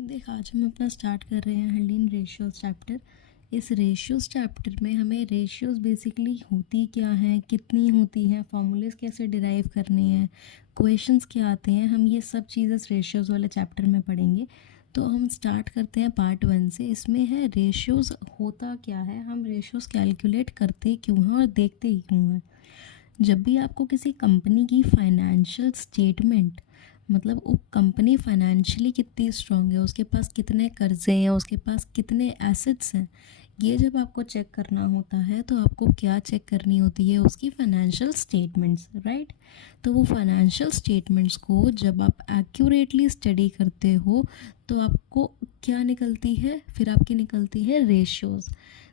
देख, आज हम अपना स्टार्ट कर रहे हैं हर्लीन रेशियोज चैप्टर। इस रेशियोज चैप्टर में हमें रेशियोज बेसिकली होती क्या हैं, कितनी होती हैं, फॉर्मूलेस कैसे डिराइव करने हैं, क्वेश्चंस क्या आते हैं, हम ये सब चीज़ें इस रेशियोज वाले चैप्टर में पढ़ेंगे। तो हम स्टार्ट करते हैं पार्ट 1 से। इसमें है रेशियोज होता क्या है, हम रेशियोज कैलकुलेट करते क्यों हैं और देखते ही क्यों हैं। जब भी आपको किसी कंपनी की फाइनेंशियल स्टेटमेंट, मतलब वो कंपनी फाइनेंशियली कितनी स्ट्रांग है, उसके पास कितने कर्जे हैं, उसके पास कितने एसेट्स हैं, ये जब आपको चेक करना होता है तो आपको क्या चेक करनी होती है, उसकी फाइनेंशियल स्टेटमेंट्स, राइट। तो वो फाइनेंशियल स्टेटमेंट्स को जब आप एक्यूरेटली स्टडी करते हो तो आपको क्या निकलती है, फिर आपकी निकलती है रेशियोज़।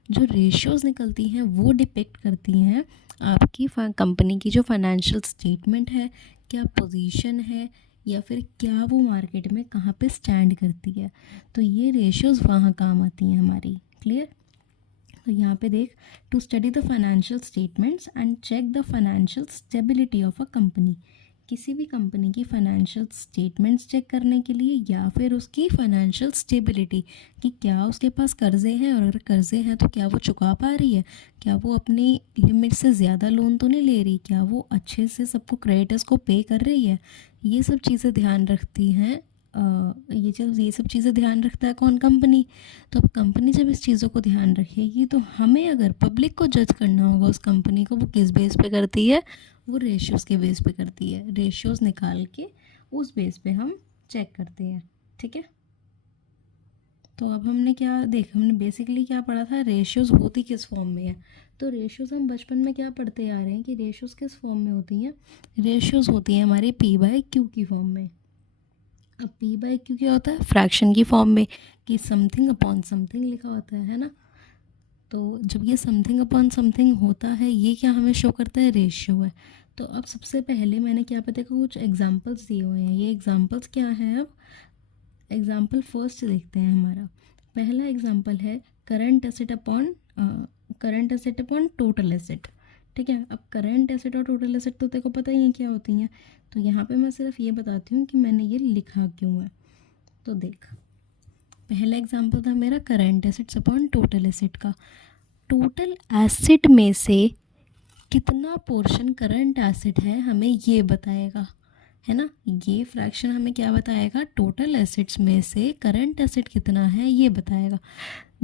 जो रेशियोज़ निकलती हैं वो डिपिक्ट करती हैं आपकी कंपनी की जो फाइनेंशियल स्टेटमेंट है, क्या पोजीशन है, या फिर क्या वो मार्केट में कहाँ पे स्टैंड करती है। तो ये रेशियोज़ वहाँ काम आती हैं हमारी। क्लियर। तो यहाँ पे देख, to study the financial statements and check the financial stability of a company. किसी भी कंपनी की फाइनेंशियल स्टेटमेंट्स चेक करने के लिए या फिर उसकी फाइनेंशियल स्टेबिलिटी, कि क्या उसके पास कर्जे हैं, और अगर कर्जे हैं तो क्या वो चुका पा रही है, क्या वो अपनी लिमिट से ज़्यादा लोन तो नहीं ले रही, क्या वो अच्छे से सबको क्रेडिटर्स को पे कर रही है। ये सब चीज़ें ध्यान रखती हैं। ये सब चीज़ें ध्यान रखता है कौन, कंपनी। तो अब कंपनी जब इस चीज़ों को ध्यान रखेगी तो हमें अगर पब्लिक को जज करना होगा उस कंपनी को, वो किस बेस पे करती है, वो रेशियोज़ के बेस पे करती है। रेशियोज़ निकाल के उस बेस पे हम चेक करते हैं। ठीक है। तो अब हमने क्या देख, हमने बेसिकली क्या पढ़ा था, रेशियोज़ होती किस फॉर्म में है। तो रेशियोज़ हम बचपन में क्या पढ़ते आ रहे हैं कि रेशियोज़ किस फॉर्म में होती हैं। रेशियोज़ होती हैं हमारी P/Q की फॉर्म में। अब P/Q क्या होता है, फ्रैक्शन की फॉर्म में, कि समथिंग अपॉन समथिंग लिखा होता है ना। तो जब ये समथिंग अपॉन समथिंग होता है, ये क्या हमें शो करता है, रेशियो है। तो अब सबसे पहले मैंने क्या पता कि कुछ एग्जांपल्स दिए हुए हैं। ये एग्जांपल्स क्या हैं, अब एग्जांपल फर्स्ट देखते हैं। हमारा पहला एग्जांपल है current asset upon total asset. ठीक है। अब करंट एसेट और टोटल एसेट तो तेरे को पता ही है क्या होती हैं। तो यहाँ पे मैं सिर्फ ये बताती हूँ कि मैंने ये लिखा क्यों है। तो देख, पहला एग्जांपल था मेरा current assets upon total asset का। टोटल एसेट में से कितना पोर्शन करंट एसेट है हमें ये बताएगा, है ना। ये फ्रैक्शन हमें क्या बताएगा, टोटल एसेट्स में से करंट एसेट कितना है ये बताएगा।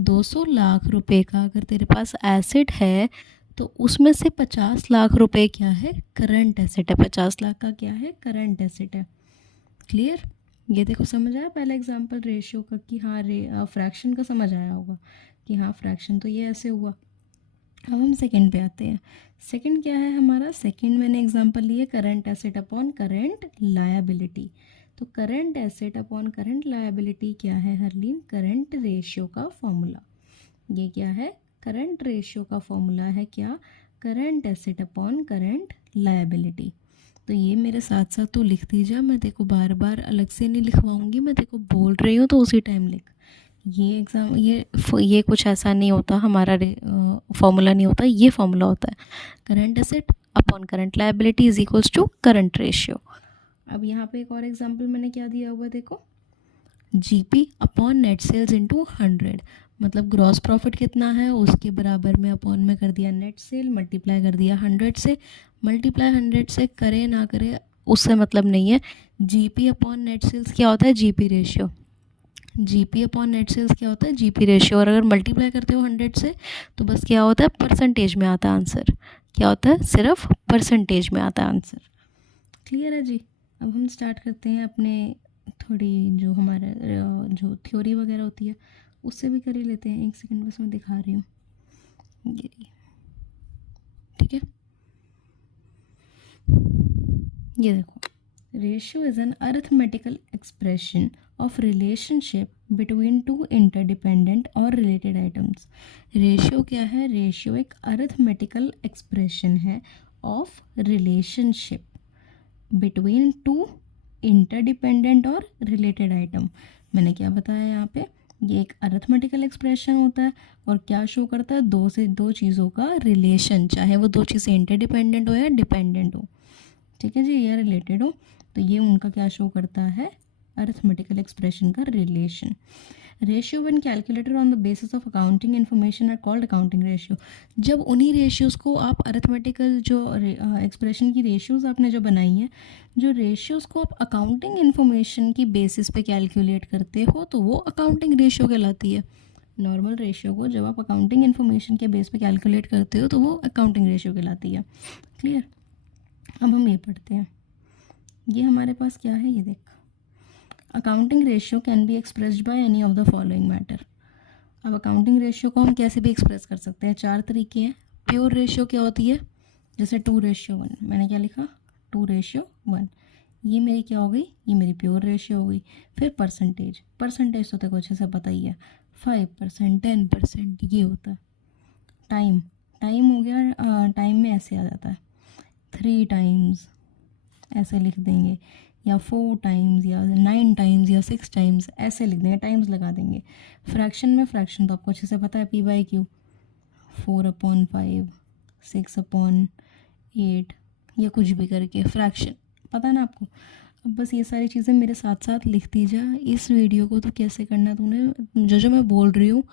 200 लाख रुपए का अगर तेरे पास एसेट है तो उसमें से 50 लाख रुपए क्या है, करंट एसेट है। 50 लाख का क्या है, करंट एसेट है। क्लियर। ये देखो समझ आया पहला एग्जांपल रेशियो का, कि हाँ फ्रैक्शन का समझ आया होगा कि हाँ फ्रैक्शन तो ये ऐसे हुआ। अब हम सेकंड पे आते हैं। सेकंड क्या है हमारा, सेकंड मैंने एग्जांपल लिए current asset upon current liability. तो current asset upon current liability क्या है हरलीन, करंट रेशियो का फॉर्मूला। ये क्या है, करंट रेशियो का फॉर्मूला है क्या, current asset upon current liability. तो ये मेरे साथ साथ तो लिखती जा, मैं देखो बार बार अलग से नहीं लिखवाऊंगी, मैं देखो बोल रही हूँ तो उसी टाइम लिख। ये कुछ ऐसा नहीं होता हमारा, फॉर्मूला नहीं होता, ये फॉर्मूला होता है current asset upon current liability is equals to current ratio. अब यहाँ पे एक और एग्जांपल मैंने क्या दिया हुआ देखो, GP upon net sales into 100। मतलब ग्रॉस प्रॉफिट कितना है उसके बराबर में अपॉन में कर दिया नेट सेल, मल्टीप्लाई कर दिया 100 से। मल्टीप्लाई 100 से करे ना करे उससे मतलब नहीं है। जीपी अपॉन नेट सेल्स क्या होता है, GP ratio. GP upon net sales क्या होता है, जीपी रेशियो। और अगर मल्टीप्लाई करते हो 100 से तो बस क्या होता है, परसेंटेज में आता है आंसर। क्या होता है, सिर्फ परसेंटेज में आता है आंसर। क्लियर है जी। अब हम स्टार्ट करते हैं अपने थोड़ी जो हमारा जो थ्योरी वगैरह होती है उससे भी कर ही लेते हैं। एक सेकंड बस मैं दिखा रही हूँ ये। ठीक है, ये देखो, ratio is an arithmetical expression of relationship between two interdependent और रिलेटेड आइटम्स। रेशियो क्या है, रेशियो एक अरिथमेटिकल एक्सप्रेशन है of relationship between two interdependent और रिलेटेड आइटम। मैंने क्या बताया यहाँ पे, ये एक अरिथमेटिकल एक्सप्रेशन होता है और क्या शो करता है, दो चीज़ों का रिलेशन, चाहे वो दो चीज़ें इंटरडिपेंडेंट हो या डिपेंडेंट हो। ठीक है जी, या रिलेटेड हो। तो ये उनका क्या शो करता है, अरिथमेटिकल एक्सप्रेशन का relation. Ratio when calculated on the basis of accounting information are called accounting ratio. जब उन्हीं रेशियोज़ को आप अरिथमेटिकल जो एक्सप्रेशन की रेशियोज़ आपने जो बनाई हैं, जो रेशियोज़ को आप अकाउंटिंग इन्फॉर्मेशन की बेसिस पे कैलकुलेट करते हो तो वो अकाउंटिंग रेशियो कहलाती है। नॉर्मल रेशियो को जब आप अकाउंटिंग इन्फॉर्मेशन के बेस पे कैलकुलेट करते हो तो वो अकाउंटिंग रेशियो कहलाती है। क्लियर। अब हम ये पढ़ते हैं, ये हमारे पास क्या है, ये देख, accounting ratio can be expressed by any of the following matter. अब अकाउंटिंग रेशियो को हम कैसे भी एक्सप्रेस कर सकते हैं, 4 तरीके हैं। प्योर रेशियो क्या होती है, जैसे 2:1, मैंने क्या लिखा, 2:1, ये मेरी क्या हो गई, ये मेरी प्योर रेशियो हो गई। फिर परसेंटेज, परसेंटेज तो तेको अच्छे से पता ही है, 5%, 10%, ये होता है। टाइम, टाइम हो गया, टाइम में ऐसे आ जाता है 3 टाइम्स, ऐसे लिख देंगे, या 4 टाइम्स, या 9 टाइम्स, या 6 टाइम्स, ऐसे लिख देंगे, टाइम्स लगा देंगे। फ्रैक्शन में, फ्रैक्शन तो आपको अच्छे से पता है, P/Q, 4/5, 6/8, या कुछ भी करके फ्रैक्शन, पता है ना आपको। अब बस ये सारी चीज़ें मेरे साथ साथ लिखती जा। इस वीडियो को तो कैसे करना है तूने, जो जो मैं बोल रही हूँ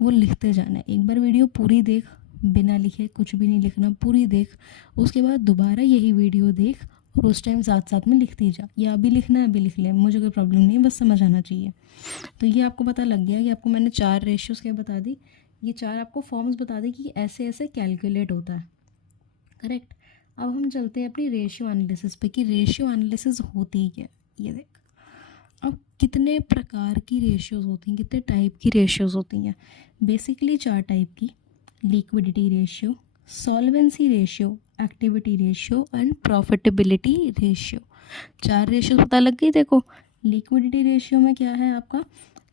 वो लिखते जाना है। एक बार वीडियो पूरी देख, बिना लिखे कुछ भी नहीं लिखना, पूरी देख, उसके बाद दोबारा यही वीडियो देख और उस टाइम साथ साथ में लिखती जा, या अभी लिखना है अभी लिख ले, मुझे कोई प्रॉब्लम नहीं है, बस समझ आना चाहिए। तो ये आपको पता लग गया कि आपको मैंने 4 रेशियोज़ क्या बता दी, ये 4 आपको फॉर्म्स बता दी कि ऐसे ऐसे कैलकुलेट होता है। करेक्ट। अब हम चलते हैं अपनी रेशियो एनालिसिस पे कि रेशियो एनालिसिस होती क्या है। ये देख, अब कितने प्रकार की रेशियोज़ होती हैं, कितने टाइप की रेशियोज़ होती हैं, बेसिकली 4 टाइप की, liquidity ratio, solvency ratio, activity ratio and profitability ratio. 4 ratio पता लग गई। देखो, लिक्विडिटी रेशियो में क्या है आपका,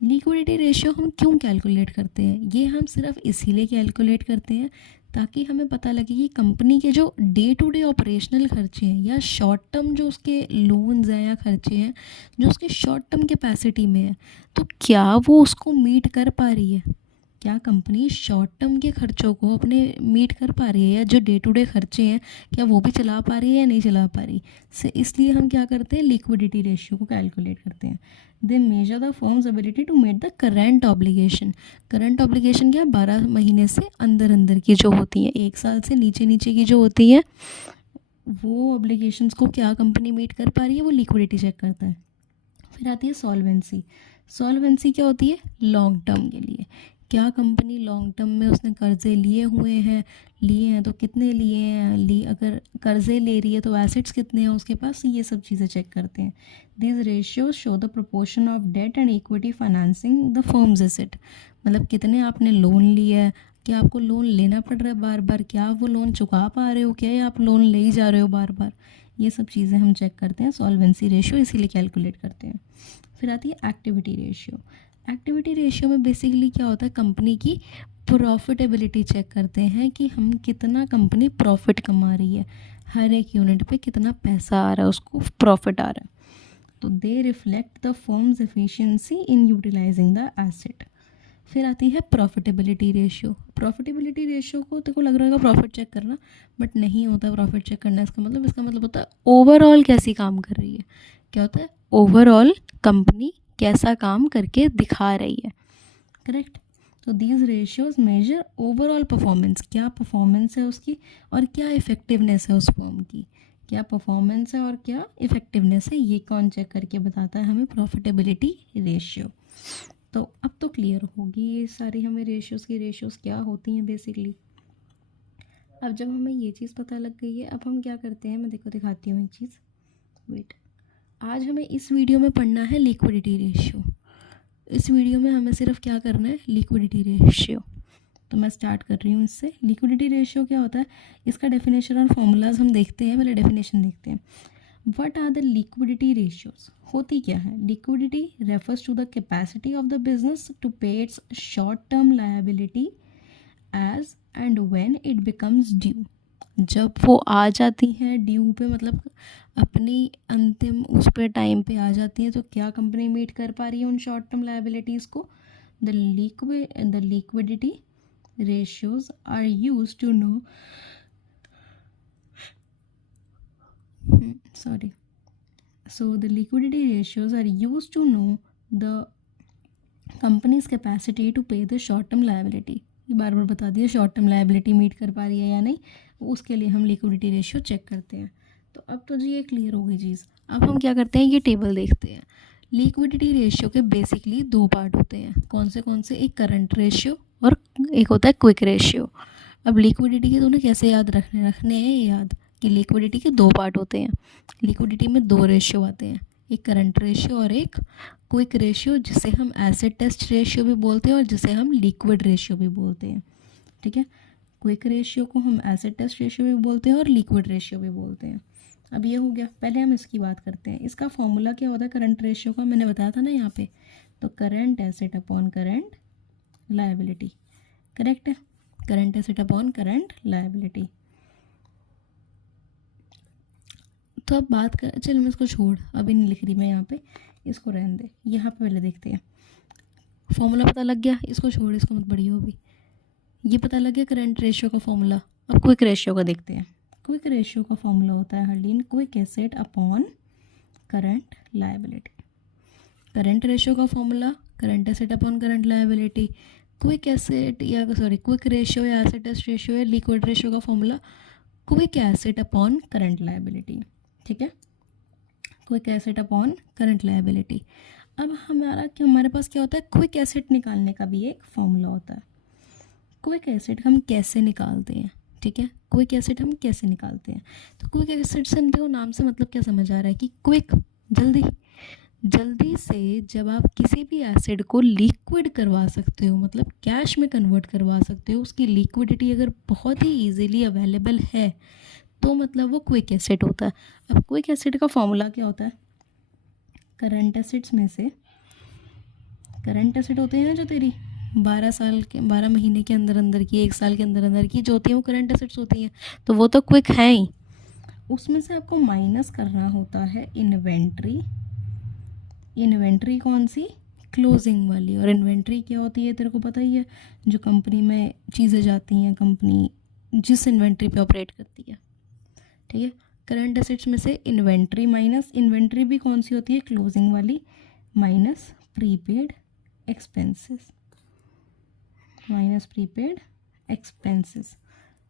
लिक्विडिटी रेशियो हम क्यों कैलकुलेट करते हैं, ये हम सिर्फ इसीलिए कैलकुलेट करते हैं ताकि हमें पता लगे कि कंपनी के जो डे टू डे ऑपरेशनल खर्चे हैं या शॉर्ट टर्म जो उसके लोन्स हैं या खर्चे हैं जो उसके शॉर्ट टर्म कैपेसिटी में है, तो क्या वो उसको मीट कर पा रही है, क्या कंपनी शॉर्ट टर्म के खर्चों को अपने मीट कर पा रही है, या जो डे टू डे खर्चे हैं क्या वो भी चला पा रही है या नहीं चला पा रही से, इसलिए हम क्या करते हैं, लिक्विडिटी रेशियो को कैलकुलेट करते हैं। They measure the firm's ability to meet the current obligation. Current obligation क्या, 12 महीने से अंदर अंदर की जो होती हैं, 1 साल से नीचे नीचे की जो होती हैं, वो ऑब्लिगेशंस को क्या कंपनी मीट कर पा रही है, वो लिक्विडिटी चेक करता है। फिर आती है सॉल्वेंसी। सॉल्वेंसी क्या होती है, लॉन्ग टर्म के लिए, क्या कंपनी लॉन्ग टर्म में उसने कर्जे लिए हैं तो कितने लिए हैं, अगर कर्जे ले रही है तो एसेट्स कितने हैं उसके पास, ये सब चीज़ें चेक करते हैं। This ratio show the proportion of debt and equity financing the firm's asset. मतलब कितने आपने लोन लिया है, क्या आपको लोन लेना पड़ रहा है बार बार, क्या आप वो लोन चुका पा रहे हो क्या, या आप लोन ले ही जा रहे हो बार बार, ये सब चीज़ें हम चेक करते हैं। सॉल्वेंसी रेशियो इसीलिए कैलकुलेट करते हैं। फिर आती है एक्टिविटी रेशियो। एक्टिविटी रेशियो में बेसिकली क्या होता है, कंपनी की प्रॉफिटेबिलिटी चेक करते हैं कि हम कितना कंपनी प्रॉफिट कमा रही है, हर एक यूनिट पे कितना पैसा आ रहा है, उसको प्रॉफिट आ रहा है। तो they reflect the firm's efficiency in utilising the asset. फिर आती है प्रॉफिटेबिलिटी रेशियो। प्रॉफिटेबिलिटी रेशियो को तेरे को लग रहा है प्रॉफिट चेक करना, बट नहीं होता प्रॉफिट चेक करना। इसका मतलब होता है ओवरऑल कैसी काम कर रही है, क्या होता है, ओवरऑल कंपनी कैसा काम करके दिखा रही है। करेक्ट। तो these ratios measure overall performance, क्या परफॉर्मेंस है उसकी और क्या इफ़ेक्टिवनेस है उस फर्म की, क्या परफॉर्मेंस है और क्या इफ़ेक्टिवनेस है, ये कौन चेक करके बताता है हमें, प्रॉफिटेबिलिटी रेशियो। तो अब तो क्लियर होगी ये सारी हमें रेशियोज़ की, रेशियोज़ क्या होती हैं बेसिकली। अब जब हमें ये चीज़ पता लग गई है, अब हम क्या करते हैं, मैं देखो दिखाती हूँ एक चीज़, वेट। आज हमें इस वीडियो में पढ़ना है लिक्विडिटी रेशियो। इस वीडियो में हमें सिर्फ क्या करना है, लिक्विडिटी रेशियो। तो मैं स्टार्ट कर रही हूँ इससे। लिक्विडिटी रेशियो क्या होता है, इसका डेफिनेशन और फॉर्मूलाज हम देखते हैं, पहले डेफिनेशन देखते हैं। What are the liquidity ratios, होती क्या है, liquidity refers to the capacity of the business to pay its short term liability as and when it becomes due. जब वो आ जाती हैं ड्यू पे, मतलब अपनी अंतिम उस पे टाइम पे आ जाती हैं, तो क्या कंपनी मीट कर पा रही है उन शॉर्ट टर्म लायबिलिटीज़ को। The liquidity ratios are used to know So the liquidity ratios are used to know the company's capacity to pay the short term liability. ये बार बार बता दिया शॉर्ट टर्म लायबिलिटी मीट कर पा रही है या नहीं, उसके लिए हम लिक्विडिटी रेशियो चेक करते हैं. तो अब तो जी ये क्लियर हो गई चीज़. अब हम क्या करते हैं, ये टेबल देखते हैं. लिक्विडिटी रेशियो के बेसिकली दो पार्ट होते हैं. कौन से? एक करंट रेशियो और एक होता है क्विक रेशियो. अब लिक्विडिटी के दोनों कैसे याद रखने हैं याद कि लिक्विडिटी के दो पार्ट होते हैं. लिक्विडिटी में दो रेशियो आते हैं, एक करंट रेशियो और एक क्विक रेशियो, जिसे हम एसिड टेस्ट रेशियो भी बोलते हैं और जिसे हम लिक्विड रेशियो भी बोलते हैं. ठीक है, क्विक रेशियो को हम एसिड टेस्ट रेशियो भी बोलते हैं और लिक्विड रेशियो भी बोलते हैं. अब ये हो गया. पहले हम इसकी बात करते हैं. इसका फॉर्मूला क्या होता है करंट रेशियो का, मैंने बताया था ना यहाँ पे. तो current asset upon current liability. Correct है, current asset upon current liability. तो अब बात कर, चल मैं इसको छोड़, अभी नहीं लिख रही मैं यहाँ पे, इसको रहने दे. यहाँ पे पहले देखते हैं. फॉर्मूला पता लग गया, इसको छोड़, इसको मत पढ़िए अभी. ये पता लग गया करंट रेशियो का फॉर्मूला. अब क्विक रेशियो का देखते हैं. क्विक रेशियो का फॉर्मूला होता है Harleen quick asset upon current liability. Current ratio का formula current asset upon current liability. Quick asset या क्विक रेशियो या एसेट टेस्ट रेशियो या लिक्विड रेशियो का formula quick asset upon current liability. ठीक है, quick asset upon current liability. अब हमारे पास क्या होता है, क्विक एसेट निकालने का भी एक फॉर्मूला होता है. क्विक एसिड हम कैसे निकालते हैं, ठीक है, क्विक एसिड हम कैसे निकालते हैं. तो क्विक एसिड से देखो नाम से मतलब क्या समझ आ रहा है कि क्विक, जल्दी से जब आप किसी भी एसिड को लिक्विड करवा सकते हो, मतलब कैश में कन्वर्ट करवा सकते हो, उसकी लिक्विडिटी अगर बहुत ही ईजिली अवेलेबल है तो मतलब वो क्विक एसिड होता है. अब क्विक एसिड का फॉर्मूला क्या होता है, करंट एसिड्स में से, करंट एसिड होते हैं ना जो तेरी 12 महीने के अंदर की, 1 साल के अंदर की जो होती हैं वो करंट एसेट्स होती हैं, तो वो तो क्विक है ही. उसमें से आपको माइनस करना होता है इन्वेंट्री. इन्वेंट्री कौन सी, क्लोजिंग वाली. और इन्वेंट्री क्या होती है तेरे को पता ही है, जो कंपनी में चीज़ें जाती हैं, कंपनी जिस इन्वेंट्री पे ऑपरेट करती है. ठीक है, करंट एसेट्स में से इन्वेंट्री माइनस, इन्वेंट्री भी कौन सी होती है, क्लोजिंग वाली, minus prepaid expenses, minus prepaid expenses.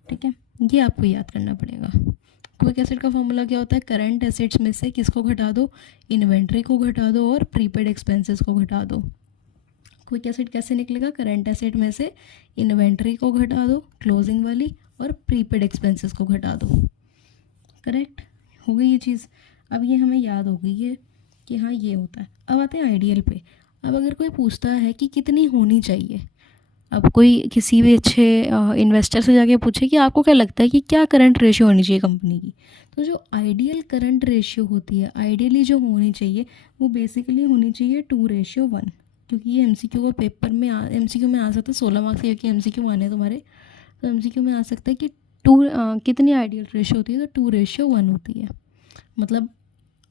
ठीक है, ये आपको याद करना पड़ेगा. क्विक एसिड का फॉर्मूला क्या होता है, करंट एसेट्स में से किसको घटा दो, इन्वेंट्री को घटा दो और प्रीपेड एक्सपेंसेस को घटा दो. क्विक एसिड कैसे निकलेगा, करंट एसेट में से इन्वेंट्री को घटा दो, क्लोजिंग वाली, और प्रीपेड एक्सपेंसेस को घटा दो. करेक्ट हो गई ये चीज़. अब ये हमें याद हो गई है कि हाँ ये होता है. अब आते हैं आइडियल पे. अब अगर कोई पूछता है कि कितनी होनी चाहिए, अब कोई किसी भी अच्छे इन्वेस्टर से जाके पूछे कि आपको क्या लगता है कि क्या करंट रेशियो होनी चाहिए कंपनी की, तो जो आइडियल करंट रेशियो होती है, आइडियली जो होनी चाहिए वो बेसिकली होनी चाहिए 2:1. क्योंकि ये एमसीक्यू का पेपर में एमसीक्यू में आ सकता है 16 मार्क्स के, क्योंकि एमसीक्यू आने तुम्हारे, तो एमसीक्यू में आ सकता है कि कितनी आइडियल रेशियो होती है, तो 2:1 होती है. मतलब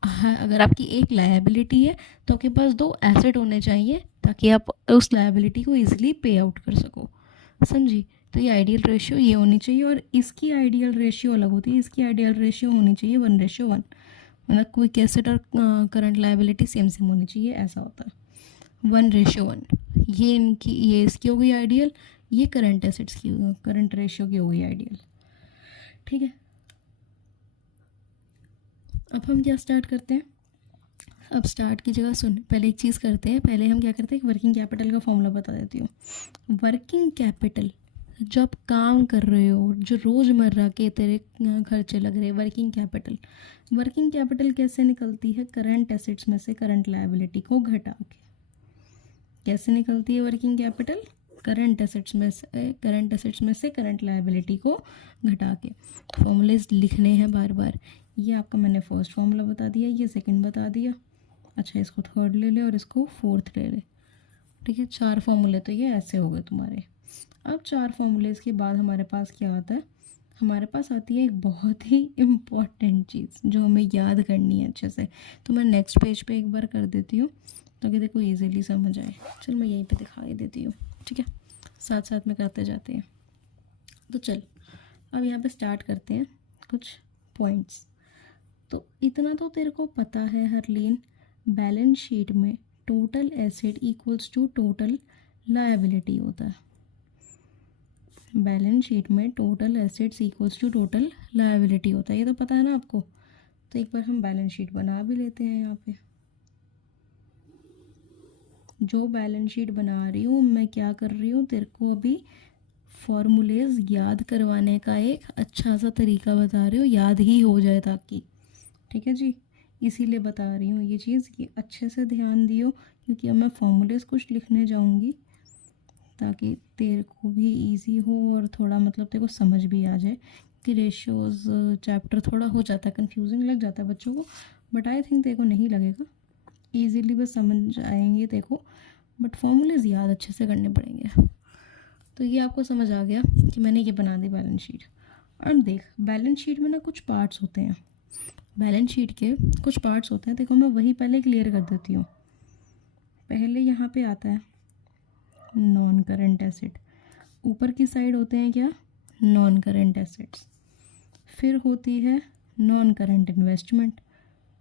अगर आपकी एक लायबिलिटी है तो आपके पास 2 एसेट होने चाहिए ताकि आप उस लायबिलिटी को इजीली पे आउट कर सको. समझी, तो ये आइडियल रेशियो ये होनी चाहिए. और इसकी आइडियल रेशियो अलग होती है, इसकी आइडियल रेशियो होनी चाहिए 1:1. मतलब क्विक एसेट और करंट लायबिलिटी सेम सेम होनी चाहिए, ऐसा होता है 1:1. ये इसकी हो गई आइडियल, ये करंट एसेट्स की, करंट रेशियो की हो गई आइडियल. ठीक है, अब हम क्या स्टार्ट करते हैं. अब स्टार्ट की जगह सुन, पहले एक चीज़ करते हैं. पहले हम क्या करते हैं, वर्किंग कैपिटल का फॉर्मूला बता देती हूँ. वर्किंग कैपिटल, जो आप काम कर रहे हो, जो रोज़मर्रा के तेरे खर्चे लग रहे हैं, वर्किंग कैपिटल. वर्किंग कैपिटल कैसे निकलती है, करंट एसेट्स में से करंट लायबिलिटी को घटा के. कैसे निकलती है वर्किंग कैपिटल, करंट एसेट्स में से करंट लायबिलिटी को घटा के. फॉर्मूलेज लिखने हैं बार बार. ये आपका मैंने फर्स्ट फॉर्मूला बता दिया, ये सेकंड बता दिया. अच्छा, इसको थर्ड ले ले और इसको फोर्थ ले ले. ठीक है, 4 फॉर्मूले तो ये ऐसे हो गए तुम्हारे. अब 4 फॉर्मूलेज के बाद हमारे पास क्या आता है, हमारे पास आती है एक बहुत ही इम्पॉर्टेंट चीज़ जो हमें याद करनी है अच्छे से. तो मैं नेक्स्ट पेज पे एक बार कर देती हूँ ताकि देखो ईजिली समझ आए. चल मैं यहीं पे दिखा ही देती हूँ. ठीक है, साथ साथ में करते जाते हैं. तो चल अब यहाँ पे स्टार्ट करते हैं कुछ पॉइंट्स. तो इतना तो तेरे को पता है हरलीन, बैलेंस शीट में total asset equals to total liability होता है। बैलेंस शीट में total assets equals to total liability होता है, ये तो पता है ना आपको। तो एक बार हम बैलेंस शीट बना भी लेते हैं। यहाँ पे जो बैलेंस शीट बना रही हूँ मैं, क्या कर रही हूँ, तेरे को अभी फॉर्मूलेज याद करवाने का एक अच्छा सा तरीका बता रही हूँ, याद ही हो जाए ताकि, ठीक है जी, इसीलिए बता रही हूँ ये चीज़, कि अच्छे से ध्यान दियो, क्योंकि अब मैं फॉर्मूलेज कुछ लिखने जाऊँगी ताकि तेरे को भी इजी हो और थोड़ा मतलब तेरे को समझ भी आ जाए। कि रेशियोज चैप्टर थोड़ा हो जाता है कंफ्यूजिंग, लग जाता है बच्चों को, बट आई थिंक तेरे को नहीं लगेगा, ईजीली बस समझ आएंगे तेरे को, बट फॉर्मूलेज याद अच्छे से करने पड़ेंगे। तो ये आपको समझ आ गया कि मैंने ये बना दी बैलेंस शीट। अब देख, बैलेंस शीट में ना कुछ पार्ट्स होते हैं, बैलेंस शीट के कुछ पार्ट्स होते हैं, देखो मैं वही पहले क्लियर कर देती हूँ। पहले यहाँ पे आता है नॉन करंट एसेट, ऊपर की साइड होते हैं क्या, नॉन करंट एसेट्स, फिर होती है नॉन करंट इन्वेस्टमेंट,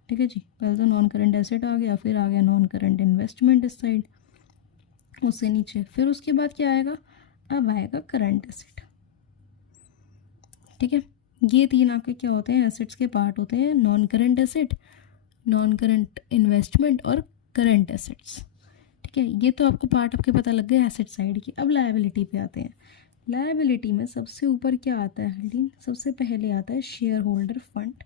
ठीक है जी। पहले तो नॉन करंट एसेट आ गया, फिर आ गया नॉन करंट इन्वेस्टमेंट इस साइड, उससे नीचे, फिर उसके बाद क्या आएगा, अब आएगा करंट एसेट, ठीक है। ये तीन आपके क्या होते हैं, एसेट्स के पार्ट होते हैं, non current asset, non current investment और करंट एसेट्स, ठीक है। ये तो आपको पार्ट आपके पता लग गए एसेट साइड की। अब लायबिलिटी पे आते हैं। लायबिलिटी में सबसे ऊपर क्या आता है हरलीन, सबसे पहले आता है शेयर होल्डर फंड।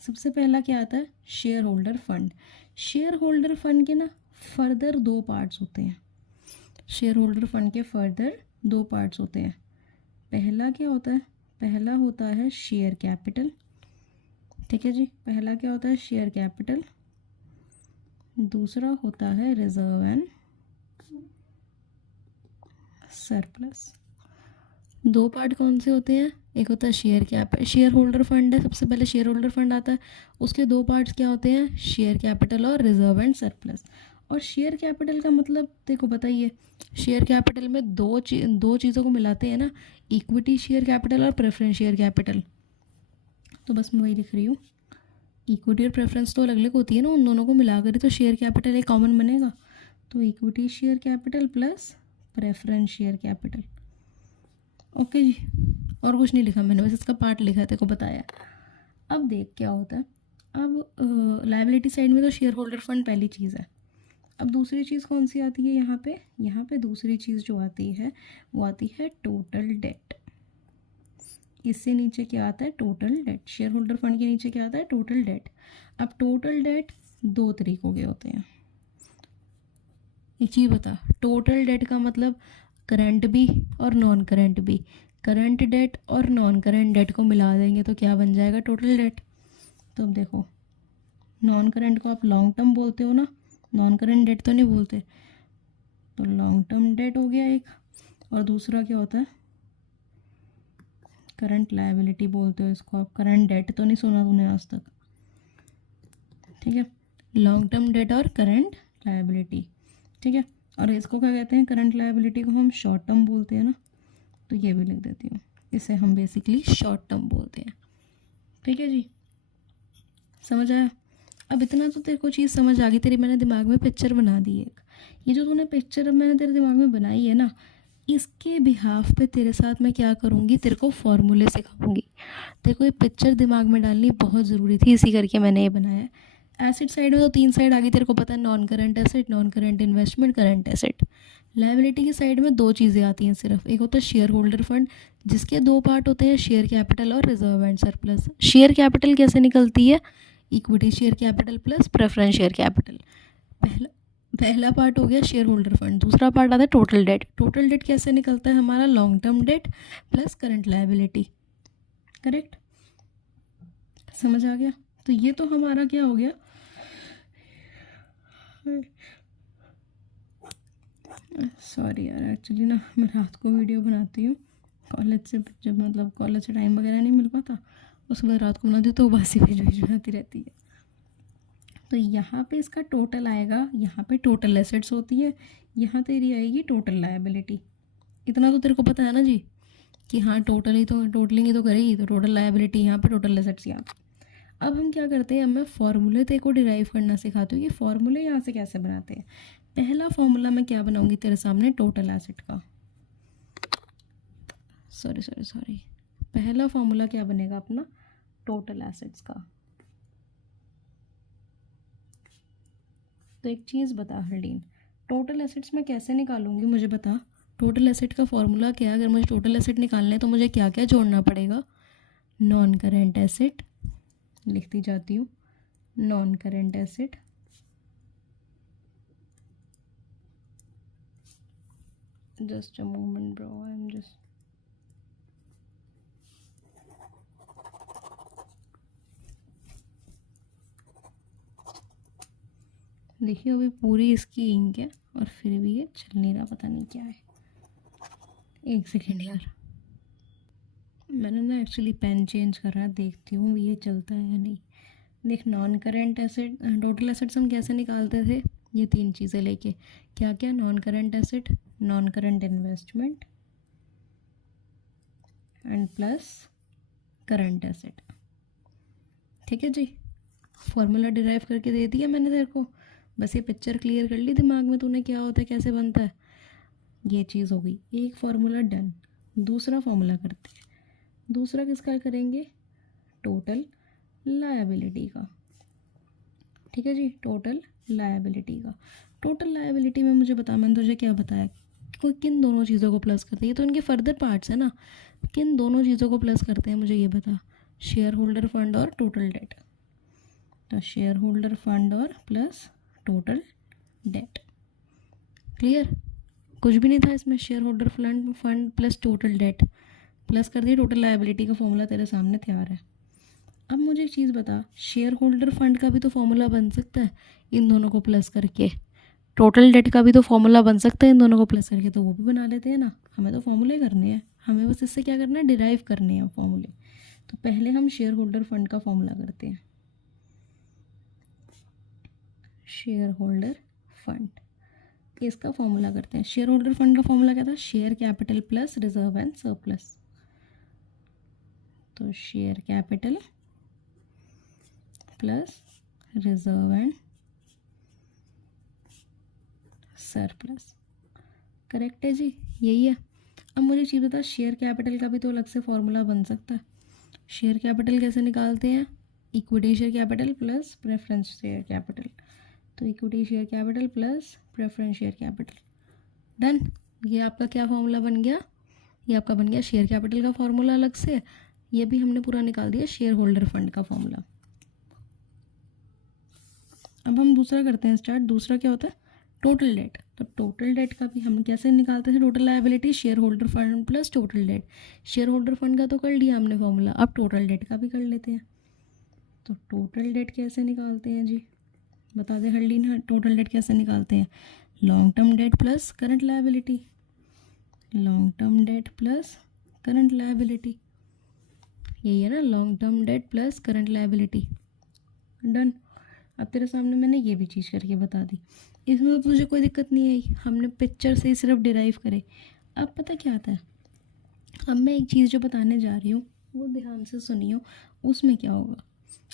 सबसे पहला क्या आता है, share holder fund. Share holder fund के ना फर्दर दो पार्ट्स होते हैं, शेयर होल्डर फंड के फर्दर दो पार्ट्स होते हैं। पहला क्या होता है, पहला होता है शेयर कैपिटल, ठीक है जी, पहला क्या होता है शेयर कैपिटल, दूसरा होता है रिजर्व एंड सरप्लस। दो पार्ट कौन से होते हैं, एक होता है शेयर होल्डर फंड है, सबसे पहले शेयर होल्डर फंड आता है, उसके दो पार्ट्स क्या होते हैं, शेयर कैपिटल और रिजर्व एंड सरप्लस। और शेयर कैपिटल का मतलब देखो बताइए, शेयर कैपिटल में दो चीज़ों को मिलाते हैं ना, इक्विटी शेयर कैपिटल और प्रेफरेंस शेयर कैपिटल। तो बस मैं वही लिख रही हूँ, इक्विटी और प्रेफरेंस तो अलग अलग होती है ना, उन दोनों को मिलाकर ही तो शेयर कैपिटल एक कॉमन बनेगा। तो equity share capital plus preference share capital, okay जी। और कुछ नहीं लिखा मैंने, बस इसका पार्ट लिखा है, तेरे को बताया। अब देख क्या होता है, अब लायबिलिटी साइड में तो शेयर होल्डर फंड पहली चीज़ है। अब दूसरी चीज़ कौन सी आती है यहाँ पे दूसरी चीज़ जो आती है वो आती है टोटल डेट। इससे नीचे क्या आता है, total date. Share holder fund के नीचे क्या आता है, टोटल डेट। अब टोटल डेट दो तरीकों के होते हैं। एक चीज़ बता, टोटल डेट का मतलब करंट भी और नॉन करंट भी। करंट डेट और नॉन करंट डेट को मिला देंगे तो क्या बन जाएगा, टोटल डेट। तो अब देखो, नॉन करंट को आप लॉन्ग टर्म बोलते हो ना, नॉन करंट डेट तो नहीं बोलते। तो लॉन्ग टर्म डेट हो गया एक, और दूसरा क्या होता है, करंट लायबिलिटी बोलते हो इसको आप। करंट डेट तो नहीं सुना तूने आज तक, ठीक है। लॉन्ग टर्म डेट और करंट लायबिलिटी, ठीक है। और इसको क्या कहते हैं, करंट लायबिलिटी को हम शॉर्ट टर्म बोलते हैं ना, तो ये भी लिख देती हूँ, इसे हम बेसिकली शॉर्ट टर्म बोलते हैं, ठीक है जी। समझ आया। अब इतना तो तेरे को चीज़ समझ आ गई, तेरी मैंने दिमाग में पिक्चर बना दी है एक। ये जो तूने पिक्चर मैंने तेरे दिमाग में बनाई है ना, इसके बिहाफ पे तेरे साथ मैं क्या करूँगी, तेरे को फॉर्मूले सिखाऊंगी। तेरे को ये पिक्चर दिमाग में डालनी बहुत ज़रूरी थी, इसी करके मैंने ये बनाया है। एसेट साइड में तो तीन साइड आ गई, तेरे को पता है, non current asset, non current investment, current asset. Liability की साइड में दो चीज़ें आती हैं सिर्फ, एक होता है शेयर होल्डर फंड, जिसके दो पार्ट होते हैं, शेयर कैपिटल और reserve and surplus. Share capital कैसे निकलती है, equity share capital plus preference share capital. पहला पार्ट हो गया शेयर होल्डर फंड, दूसरा पार्ट आता है टोटल डेट। टोटल डेट कैसे निकलता है हमारा, long term debt plus current liability, correct. समझ आ गया। तो ये तो हमारा क्या हो गया, सॉरी यार, एक्चुअली ना मैं रात को वीडियो बनाती हूँ कॉलेज से, जब मतलब कॉलेज से टाइम वगैरह नहीं मिल पाता, उसके बाद रात को बनाती हूँ, तो बासी वीडियो बनाती रहती है। तो यहाँ पे इसका टोटल आएगा, यहाँ पे टोटल एसेट्स होती है, यहाँ तेरी आएगी टोटल लायबिलिटी। इतना तो तेरे को पता है ना जी, कि हाँ टोटलिंग ही तो करेगी, तो टोटल लायबिलिटी यहाँ पे, टोटल एसेट्स यहाँ पे। अब हम क्या करते हैं, अब मैं फॉर्मूले तेरे को डिराइव करना सिखाती हूँ कि फॉर्मूले यहाँ से कैसे बनाते हैं। पहला फॉर्मूला मैं क्या बनाऊंगी तेरे सामने, टोटल एसेट का। सॉरी पहला फॉर्मूला क्या बनेगा अपना, टोटल एसेट्स का। तो एक चीज़ बता हरलीन, टोटल एसेट्स मैं कैसे निकालूंगी, मुझे बता। टोटल एसेट का फॉर्मूला क्या है, अगर मुझे टोटल एसेट निकालना है तो मुझे क्या क्या जोड़ना पड़ेगा। नॉन करेंट एसेट, लिखती जाती हूँ, non current asset, just a moment bro, I am just, देखिए अभी पूरी इसकी इंक है और फिर भी ये चल नहीं रहा, पता नहीं क्या है। एक सेकेंड यार, मैंने ना एक्चुअली पेन चेंज करा, देखती हूँ ये चलता है या नहीं। देख, non current asset, total assets हम कैसे निकालते थे, ये तीन चीज़ें लेके, क्या क्या, non current asset, non current investment and plus current asset. ठीक है जी, फॉर्मूला डिराइव करके दे दिया मैंने तेरे को, बस ये पिक्चर क्लियर कर ली दिमाग में तूने, क्या होता है कैसे बनता है। ये चीज़ हो गई, एक फार्मूला डन। दूसरा फार्मूला करते हैं, दूसरा किसका करेंगे, टोटल लायबिलिटी का। ठीक है जी, टोटल लायबिलिटी का। टोटल लायबिलिटी में मुझे बता, मैंने तुझे क्या बताया, कोई किन दोनों चीज़ों को प्लस करते हैं, ये तो इनके फर्दर पार्ट्स है ना, किन दोनों चीज़ों को प्लस करते हैं मुझे ये बता, शेयर होल्डर फंड और टोटल डेट। तो शेयर होल्डर फंड और प्लस टोटल डेट, क्लियर, कुछ भी नहीं था इसमें, share holder fund plus total date, plus कर दिया, टोटल लायबिलिटी का फॉर्मूला तेरे सामने तैयार है। अब मुझे एक चीज़ बता, शेयर होल्डर फंड का भी तो फॉर्मूला बन सकता है इन दोनों को प्लस करके, टोटल डेट का भी तो फॉर्मूला बन सकता है इन दोनों को प्लस करके, तो वो भी बना लेते हैं ना। हमें तो फॉर्मूले करने हैं, हमें बस इससे क्या करना है, डिराइव करने हैं फॉर्मूले। तो पहले हम शेयर होल्डर फंड का फॉर्मूला करते हैं, शेयर होल्डर फंड, इसका फॉर्मूला करते हैं। शेयर होल्डर फंड का फॉर्मूला क्या था, share capital plus reserve and surplus. तो share capital plus reserve and surplus, correct है जी, यही है। अब मुझे चीज़ बता, शेयर कैपिटल का भी तो अलग से फॉर्मूला बन सकता है। शेयर कैपिटल कैसे निकालते हैं, equity share capital plus preference share capital. तो equity share capital plus preference share capital, done. ये आपका क्या फॉर्मूला बन गया, ये आपका बन गया शेयर कैपिटल का फॉर्मूला अलग से, ये भी हमने पूरा निकाल दिया शेयर होल्डर फंड का फॉर्मूला। अब हम दूसरा करते हैं स्टार्ट। दूसरा क्या होता है, टोटल डेट। तो टोटल डेट का भी हम कैसे निकालते थे, total liability share holder fund plus total date. Share holder fund का तो कर लिया हमने फॉर्मूला, अब टोटल डेट का भी कर लेते हैं। तो टोटल डेट कैसे निकालते हैं जी, बता दे हरलीन, टोटल डेट कैसे निकालते हैं, long term debt plus current liability, long term debt plus current liability, यही है ना, long term debt plus current liability, done. अब तेरे सामने मैंने ये भी चीज़ करके बता दी, इसमें तो तुझे कोई दिक्कत नहीं आई, हमने पिक्चर से ही सिर्फ डिराइव करे। अब पता क्या आता है, अब मैं एक चीज़ जो बताने जा रही हूँ वो ध्यान से सुनियो, उसमें क्या होगा।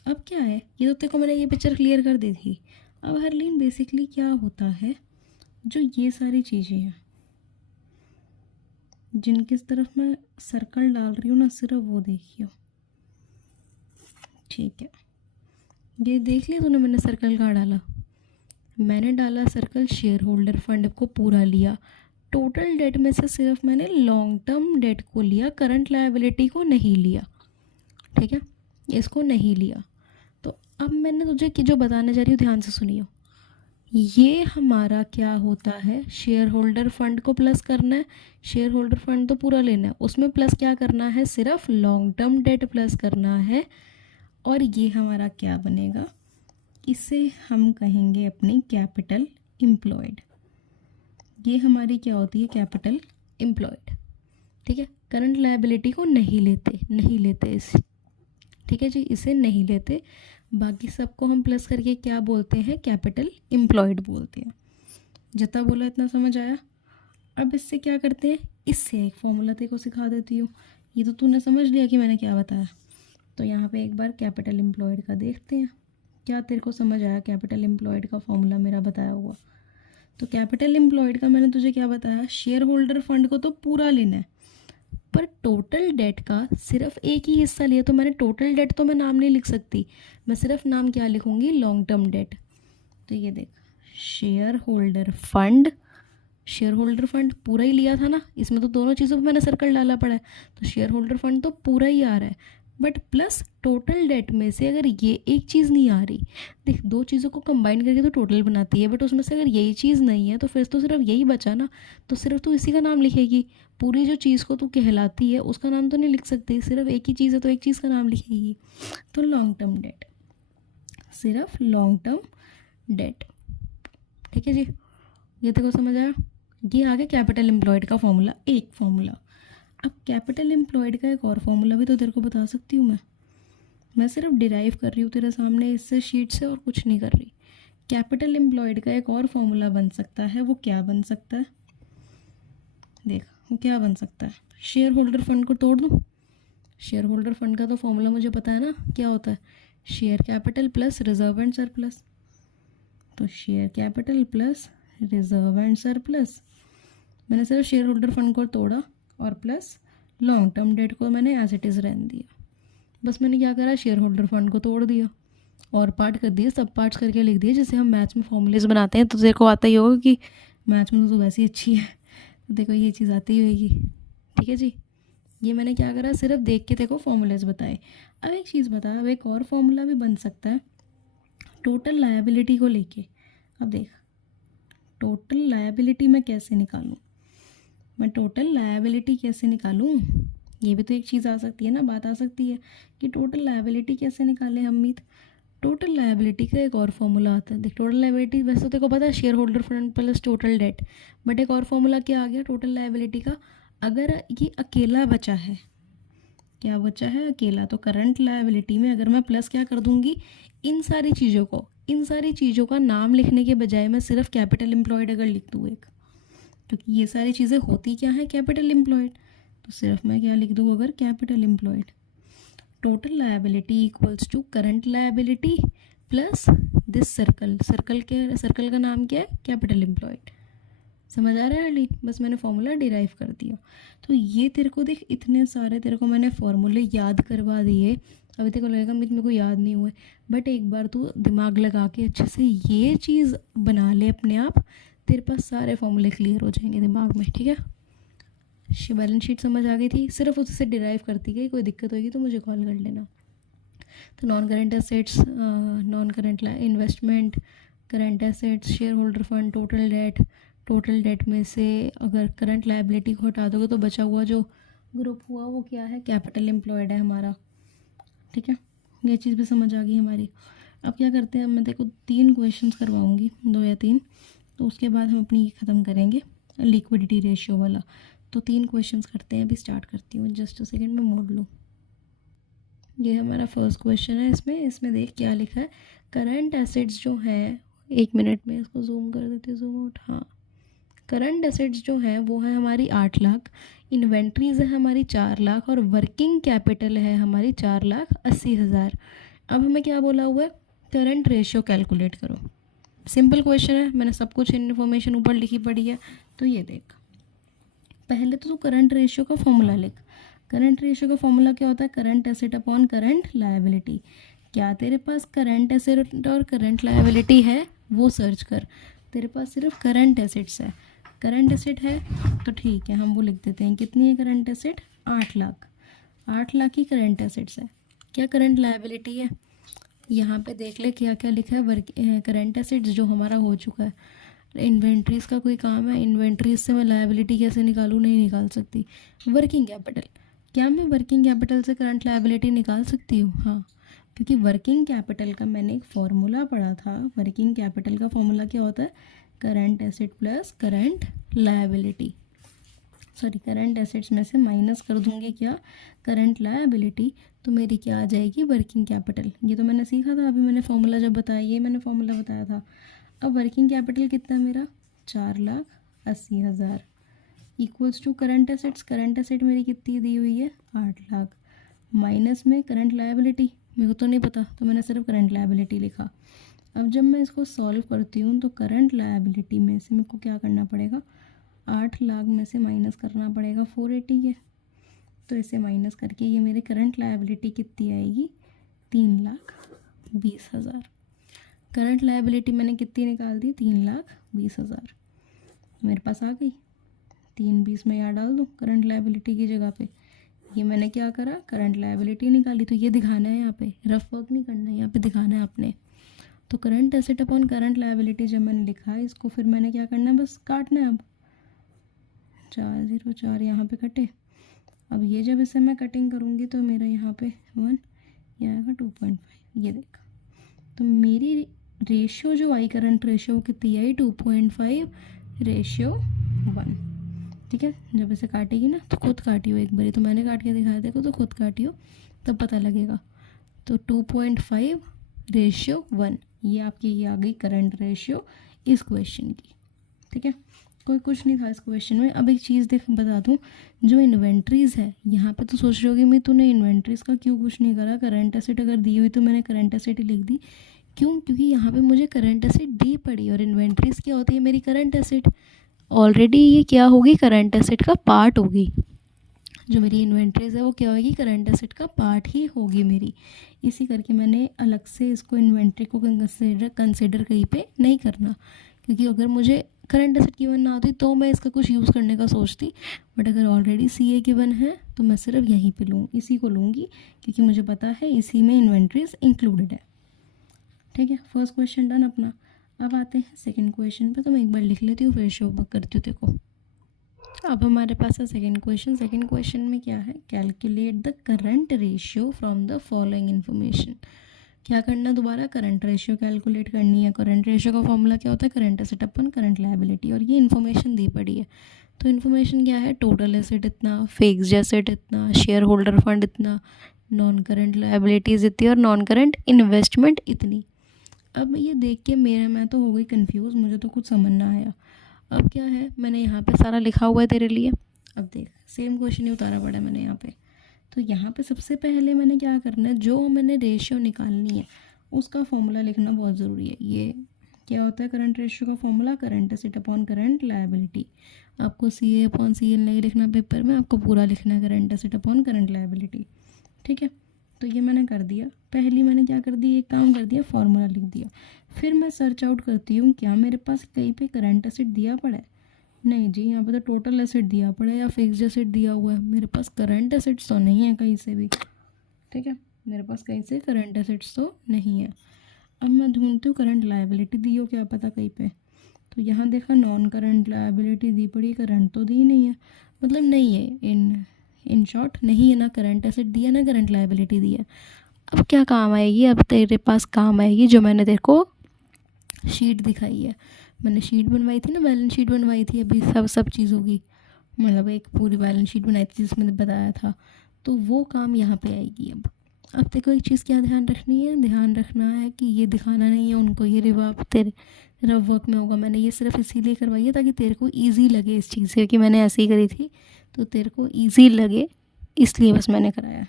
अब क्या है, ये तो तेरे को मैंने ये पिक्चर क्लियर कर दी थी। अब हरलीन बेसिकली क्या होता है, जो ये सारी चीज़ें हैं जिनकी तरफ मैं सर्कल डाल रही हूँ ना, सिर्फ वो देखियो, ठीक है। ये देख लिया तूने मैंने सर्कल कहाँ डाला, मैंने डाला सर्कल शेयर होल्डर फंड को पूरा लिया, टोटल डेट में से सिर्फ मैंने लॉन्ग टर्म डेट को लिया, करंट लायबिलिटी को नहीं लिया, ठीक है, इसको नहीं लिया। तो अब मैंने तुझे कि जो बताने जा रही हूँ ध्यान से सुनियो, ये हमारा क्या होता है, शेयर होल्डर फंड को प्लस करना है, शेयर होल्डर फंड तो पूरा लेना है, उसमें प्लस क्या करना है, सिर्फ लॉन्ग टर्म डेट प्लस करना है। और ये हमारा क्या बनेगा, इसे हम कहेंगे अपनी कैपिटल एम्प्लॉयड, ये हमारी क्या होती है, कैपिटल एम्प्लॉयड, ठीक है। करंट लायबिलिटी को नहीं लेते इसे, ठीक है जी, इसे नहीं लेते, बाकी सबको हम प्लस करके क्या बोलते हैं, कैपिटल एम्प्लॉयड बोलते हैं। जितना बोला इतना समझ आया। अब इससे क्या करते हैं, इससे एक फॉर्मूला तेरे को सिखा देती हूँ, ये तो तूने समझ लिया कि मैंने क्या बताया। तो यहाँ पे एक बार कैपिटल एम्प्लॉयड का देखते हैं। क्या तेरे को समझ आया कैपिटल एम्प्लॉयड का फॉर्मूला मेरा बताया हुआ? तो कैपिटल एम्प्लॉयड का मैंने तुझे क्या बताया, शेयर होल्डर फंड को तो पूरा लेना है, पर टोटल डेट का सिर्फ एक ही हिस्सा लिया, तो मैंने टोटल डेट तो मैं नाम नहीं लिख सकती, मैं सिर्फ नाम क्या लिखूंगी, लॉन्ग टर्म डेट। तो ये देख, share holder fund, share holder fund पूरा ही लिया था ना, इसमें तो दोनों चीज़ों पर मैंने सर्कल डाला पड़ा है, तो शेयर होल्डर फंड तो पूरा ही आ रहा है, बट प्लस टोटल डेट में से अगर ये एक चीज़ नहीं आ रही, देख दो चीज़ों को कंबाइन करके तो टोटल बनाती है, बट उसमें से अगर यही चीज़ नहीं है तो फिर तो सिर्फ यही बचा ना, तो सिर्फ तो इसी का नाम लिखेगी, पूरी जो चीज़ को तू कहलाती है उसका नाम तो नहीं लिख सकती, सिर्फ एक ही चीज़ है तो एक चीज़ का नाम लिखेगी। तो लॉन्ग टर्म डेट, सिर्फ लॉन्ग टर्म डेट, ठीक है जी, ये तेरे को समझ आया? ये आ गया कैपिटल एम्प्लॉयड का फॉर्मूला, एक फॉर्मूला। अब कैपिटल एम्प्लॉयड का एक और फॉर्मूला भी तो तेरे को बता सकती हूँ मैं सिर्फ डिराइव कर रही हूँ तेरे सामने इससे शीट से और कुछ नहीं कर रही। कैपिटल एम्प्लॉयड का एक और फॉर्मूला बन सकता है, वो क्या बन सकता है, देख वो क्या बन सकता है, शेयर होल्डर फंड को तोड़ दूँ, शेयर होल्डर फंड का तो फॉर्मूला मुझे पता है ना, क्या होता है, share capital plus reserve and surplus, तो share capital plus reserve and surplus, मैंने सिर्फ शेयर होल्डर फंड को तोड़ा और प्लस लॉन्ग टर्म डेट को मैंने एज इट इज़ रहने दिया, बस मैंने क्या करा, शेयर होल्डर फंड को तोड़ दिया और पार्ट कर दिए, सब पार्ट्स करके लिख दिए, जैसे हम मैथ्स में फॉर्मूलेज बनाते हैं, तो तेरे को आता ही होगा कि मैथ्स में तो वैसे ही अच्छी है, तो देखो ये चीज़ आती होगी, ठीक है जी। ये मैंने क्या करा, सिर्फ देख के देखो फॉर्मूलेज बताए। अब एक चीज़ बता, अब एक और फॉर्मूला भी बन सकता है टोटल लायबिलिटी को लेके। अब देख, टोटल लायबिलिटी मैं कैसे निकालूं, मैं टोटल लायबिलिटी कैसे निकालूं, ये भी तो एक चीज़ आ सकती है ना, बात आ सकती है कि टोटल लायबिलिटी कैसे निकालें हम मीत। टोटल लायबिलिटी का एक और फॉर्मूला आता है, देख टोटल लायबिलिटी वैसे तो देखो पता है share holder fund plus total date, but एक और फॉर्मूला क्या आ गया टोटल लायबिलिटी का, अगर ये अकेला बचा है, क्या बचा है, अकेला, तो करंट लायबिलिटी में अगर मैं प्लस क्या कर दूंगी, इन सारी चीज़ों को, इन सारी चीज़ों का नाम लिखने के बजाय मैं सिर्फ कैपिटल एम्प्लॉयड अगर लिख दूँ एक, क्योंकि ये सारी चीज़ें होती क्या है, कैपिटल एम्प्लॉयड, तो सिर्फ मैं क्या लिख दूँ अगर capital employed, total liability equals to current liability plus this circle, circle का नाम क्या है, कैपिटल एम्प्लॉयड। समझ आ रहा है अर्ली, बस मैंने फॉर्मूला डिराइव कर दिया। तो ये तेरे को देख, इतने सारे तेरे को मैंने फॉर्मूले याद करवा दिए, अभी तेरे को लगेगा मेरे को याद नहीं हुए, बट एक बार तू दिमाग लगा के अच्छे से ये चीज़ बना ले अपने आप, तेरे पास सारे फॉर्मूले क्लियर हो जाएंगे दिमाग में, ठीक है। बैलेंस शीट समझ आ गई थी, सिर्फ उससे डिराइव करती गई, कोई दिक्कत होगी तो मुझे कॉल कर लेना। तो non current assets, non current investment, current assets, share holder fund, total date, total date में से अगर करंट लायबिलिटी को हटा दोगे तो बचा हुआ जो ग्रुप हुआ वो क्या है, कैपिटल एम्प्लॉयड है हमारा, ठीक है। ये चीज़ भी समझ आ गई हमारी। अब क्या करते हैं, मैं देखो 3 क्वेश्चंस करवाऊंगी, 2 या 3, तो उसके बाद हम अपनी ये ख़त्म करेंगे लिक्विडिटी रेशियो वाला। तो 3 क्वेश्चंस करते हैं, अभी स्टार्ट करती हूँ, जस्ट सेकेंड में मोड़ लूँ। ये हमारा फर्स्ट क्वेश्चन है, इसमें देख क्या लिखा है, करंट एसेट्स जो हैं, 1 मिनट में इसको जूम कर देते हैं, जूम आउट, हाँ, करंट एसेट्स जो है वो है हमारी 8 लाख, इन्वेंट्रीज़ है हमारी 4 लाख और वर्किंग कैपिटल है हमारी 4,80,000। अब हमें क्या बोला हुआ है, करंट रेशियो कैलकुलेट करो। सिंपल क्वेश्चन है, मैंने सब कुछ इन्फॉर्मेशन ऊपर लिखी पड़ी है। तो ये देख, पहले तो तू करंट रेशियो का फॉर्मूला लिख। करंट रेशियो का फॉर्मूला क्या होता है, current asset upon current liability. क्या तेरे पास करंट एसेट और करंट लायबिलिटी है, वो सर्च कर। तेरे पास सिर्फ करंट एसेट्स है, करंट एसेट है तो ठीक है, हम वो लिख देते हैं। कितनी है करंट एसेट, 8 लाख, 8 लाख की करंट एसेट्स है। क्या करंट लायबिलिटी है, यहाँ पे देख ले क्या क्या लिखा है, वर्क करंट एसेट्स जो हमारा हो चुका है। इन्वेंट्रीज़ का कोई काम है, इन्वेंट्रीज से मैं लायबिलिटी कैसे निकालूँ, नहीं निकाल सकती। वर्किंग कैपिटल, क्या मैं वर्किंग कैपिटल से करंट लायबिलिटी निकाल सकती हूँ, हाँ, क्योंकि वर्किंग कैपिटल का मैंने एक फॉर्मूला पढ़ा था। वर्किंग कैपिटल का फॉर्मूला क्या होता है, current asset plus current liability, sorry current assets में से माइनस कर दूंगी क्या, करंट लायबिलिटी, तो मेरी क्या आ जाएगी, वर्किंग कैपिटल। ये तो मैंने सीखा था अभी, मैंने फॉर्मूला जब बताया, ये मैंने फॉर्मूला बताया था। अब वर्किंग कैपिटल कितना मेरा, 4,80,000 equals to current assets, current asset मेरी कितनी दी हुई है, 8 लाख। माइनस में करंट लायबिलिटी, मेरे को तो नहीं पता तो मैंने सिर्फ करंट लायबिलिटी लिखा। अब जब मैं इसको सॉल्व करती हूँ तो करंट लायबिलिटी में से मेरे को क्या करना पड़ेगा, 8 लाख में से माइनस करना पड़ेगा 480 के। तो इसे माइनस करके ये मेरी करंट लायबिलिटी कितनी आएगी, 3,20,000। करंट लायबिलिटी मैंने कितनी निकाल दी, 3,20,000 मेरे पास आ गई। 3,20 में यहाँ डाल दूँ करंट लायबिलिटी की जगह पे। ये मैंने क्या करा, करंट लायबिलिटी निकाली। तो ये दिखाना है यहाँ पे, रफ वर्क नहीं करना है, यहाँ पे दिखाना है आपने। तो current asset upon current liability जब मैंने लिखा है इसको, फिर मैंने क्या करना है, बस काटना है। अब 404 यहाँ पे कटे। अब ये जब इसे मैं कटिंग करूँगी तो मेरा यहाँ पे 1, ये आएगा 2.5। ये देख, तो मेरी रेशियो जो आई करंट रेशियो वो कितनी आई, 2.5:1। ठीक है, जब इसे काटेगी ना तो खुद काटियो एक बारी, तो मैंने काट के दिखाया देखो, तो खुद काटियो तब पता लगेगा। तो 2.5:1 ये आपकी ये आ गई करंट रेशियो इस क्वेश्चन की। ठीक है, कोई कुछ नहीं था इस क्वेश्चन में। अब एक चीज़ देख बता दूं, जो इन्वेंट्रीज़ है यहाँ पे तो सोच रहे होगी मैं तूने इन्वेंट्रीज़ का क्यों कुछ नहीं करा, करंट एसेट अगर दी हुई तो मैंने करंट एसेट ही लिख दी। क्यों, क्योंकि यहाँ पे मुझे करंट एसेट दी पड़ी और इन्वेंट्रीज़ क्या होती है, मेरी करंट एसेट। ऑलरेडी ये क्या होगी, करंट एसेट का पार्ट होगी। जो मेरी इन्वेंट्रीज़ है वो क्या होगी, करंट एसेट का पार्ट ही होगी मेरी। इसी करके मैंने अलग से इसको इन्वेंट्री को कंसिडर कहीं पे नहीं करना, क्योंकि अगर मुझे करंट एसेट गिवन ना होती तो मैं इसका कुछ यूज़ करने का सोचती। बट अगर ऑलरेडी CA गिवन है तो मैं सिर्फ यहीं पे इसी को लूँगी, क्योंकि मुझे पता है इसी में इन्वेंट्रीज इंक्लूडेड है। ठीक है, फर्स्ट क्वेश्चन डन अपना। अब आते हैं सेकंड क्वेश्चन पे, तो मैं एक बार लिख लेती हूँ फिर शो करती हूँ देखो। अब हमारे पास है सेकंड क्वेश्चन। सेकंड क्वेश्चन में क्या है, calculate the current ratio from the following information. क्या करना, दोबारा करंट रेशियो कैलकुलेट करनी है। करंट रेशियो का फॉर्मूला क्या होता है, करंट एसेट अपन करंट लायबिलिटी, और ये इन्फॉर्मेशन दी पड़ी है। तो इन्फॉर्मेशन क्या है, टोटल एसेट इतना, फिक्स्ड एसेट इतना, शेयर होल्डर फंड इतना, नॉन करंट लायबिलिटीज़ इतनी और नॉन करंट इन्वेस्टमेंट इतनी। अब ये देख के मैं तो हो गई कंफ्यूज, मुझे तो कुछ समझ ना आया। अब क्या है, मैंने यहाँ पे सारा लिखा हुआ है तेरे लिए। अब देख, सेम क्वेश्चन ही उतारा पड़ा है मैंने यहाँ पे। तो यहाँ पे सबसे पहले मैंने क्या करना है, जो मैंने रेशियो निकालनी है उसका फॉर्मूला लिखना बहुत ज़रूरी है। ये क्या होता है करंट रेशियो का formula, current asset upon current liability. आपको CA/CL नहीं लिखना पेपर में, आपको पूरा लिखना है current asset upon current liability. ठीक है, तो ये मैंने कर दिया। पहली मैंने क्या कर दिया, एक काम कर दिया, फॉर्मूला लिख दिया। फिर मैं सर्च आउट करती हूँ क्या मेरे पास कहीं पे करंट एसेट दिया पड़ा है। नहीं जी, यहाँ पे तो टोटल एसेट दिया पड़ा है या फिक्स्ड एसेट दिया हुआ है, मेरे पास करंट एसेट्स तो नहीं है कहीं से भी। ठीक है, मेरे पास कहीं से करंट एसेट्स तो नहीं है। अब मैं ढूंढती हूँ करंट लायबिलिटी दी हो क्या पता कहीं पे। तो यहाँ देखा नॉन करंट लायबिलिटी दी पड़ी, करंट तो दी नहीं है, मतलब नहीं है, इन शॉर्ट नहीं है, ना करंट एसेट दिया ना करंट लायबिलिटी दी है। अब क्या काम आएगी, अब तेरे पास काम आएगी जो मैंने तेरे को शीट दिखाई है। मैंने शीट बनवाई थी ना, बैलेंस शीट बनवाई थी अभी सब चीज़ होगी, मतलब एक पूरी बैलेंस शीट बनाई थी जिसमें बताया था। तो वो काम यहाँ पे आएगी। अब देखो एक चीज़ क्या ध्यान रखनी है, ध्यान रखना है कि ये दिखाना नहीं है उनको, ये रिवाप तेरे रफ वर्क में होगा। मैंने ये सिर्फ इसीलिए करवाई है ताकि तेरे को ईजी लगे इस चीज़ से, कि मैंने ऐसे ही करी थी तो तेरे को ईजी लगे, इसलिए बस मैंने कराया।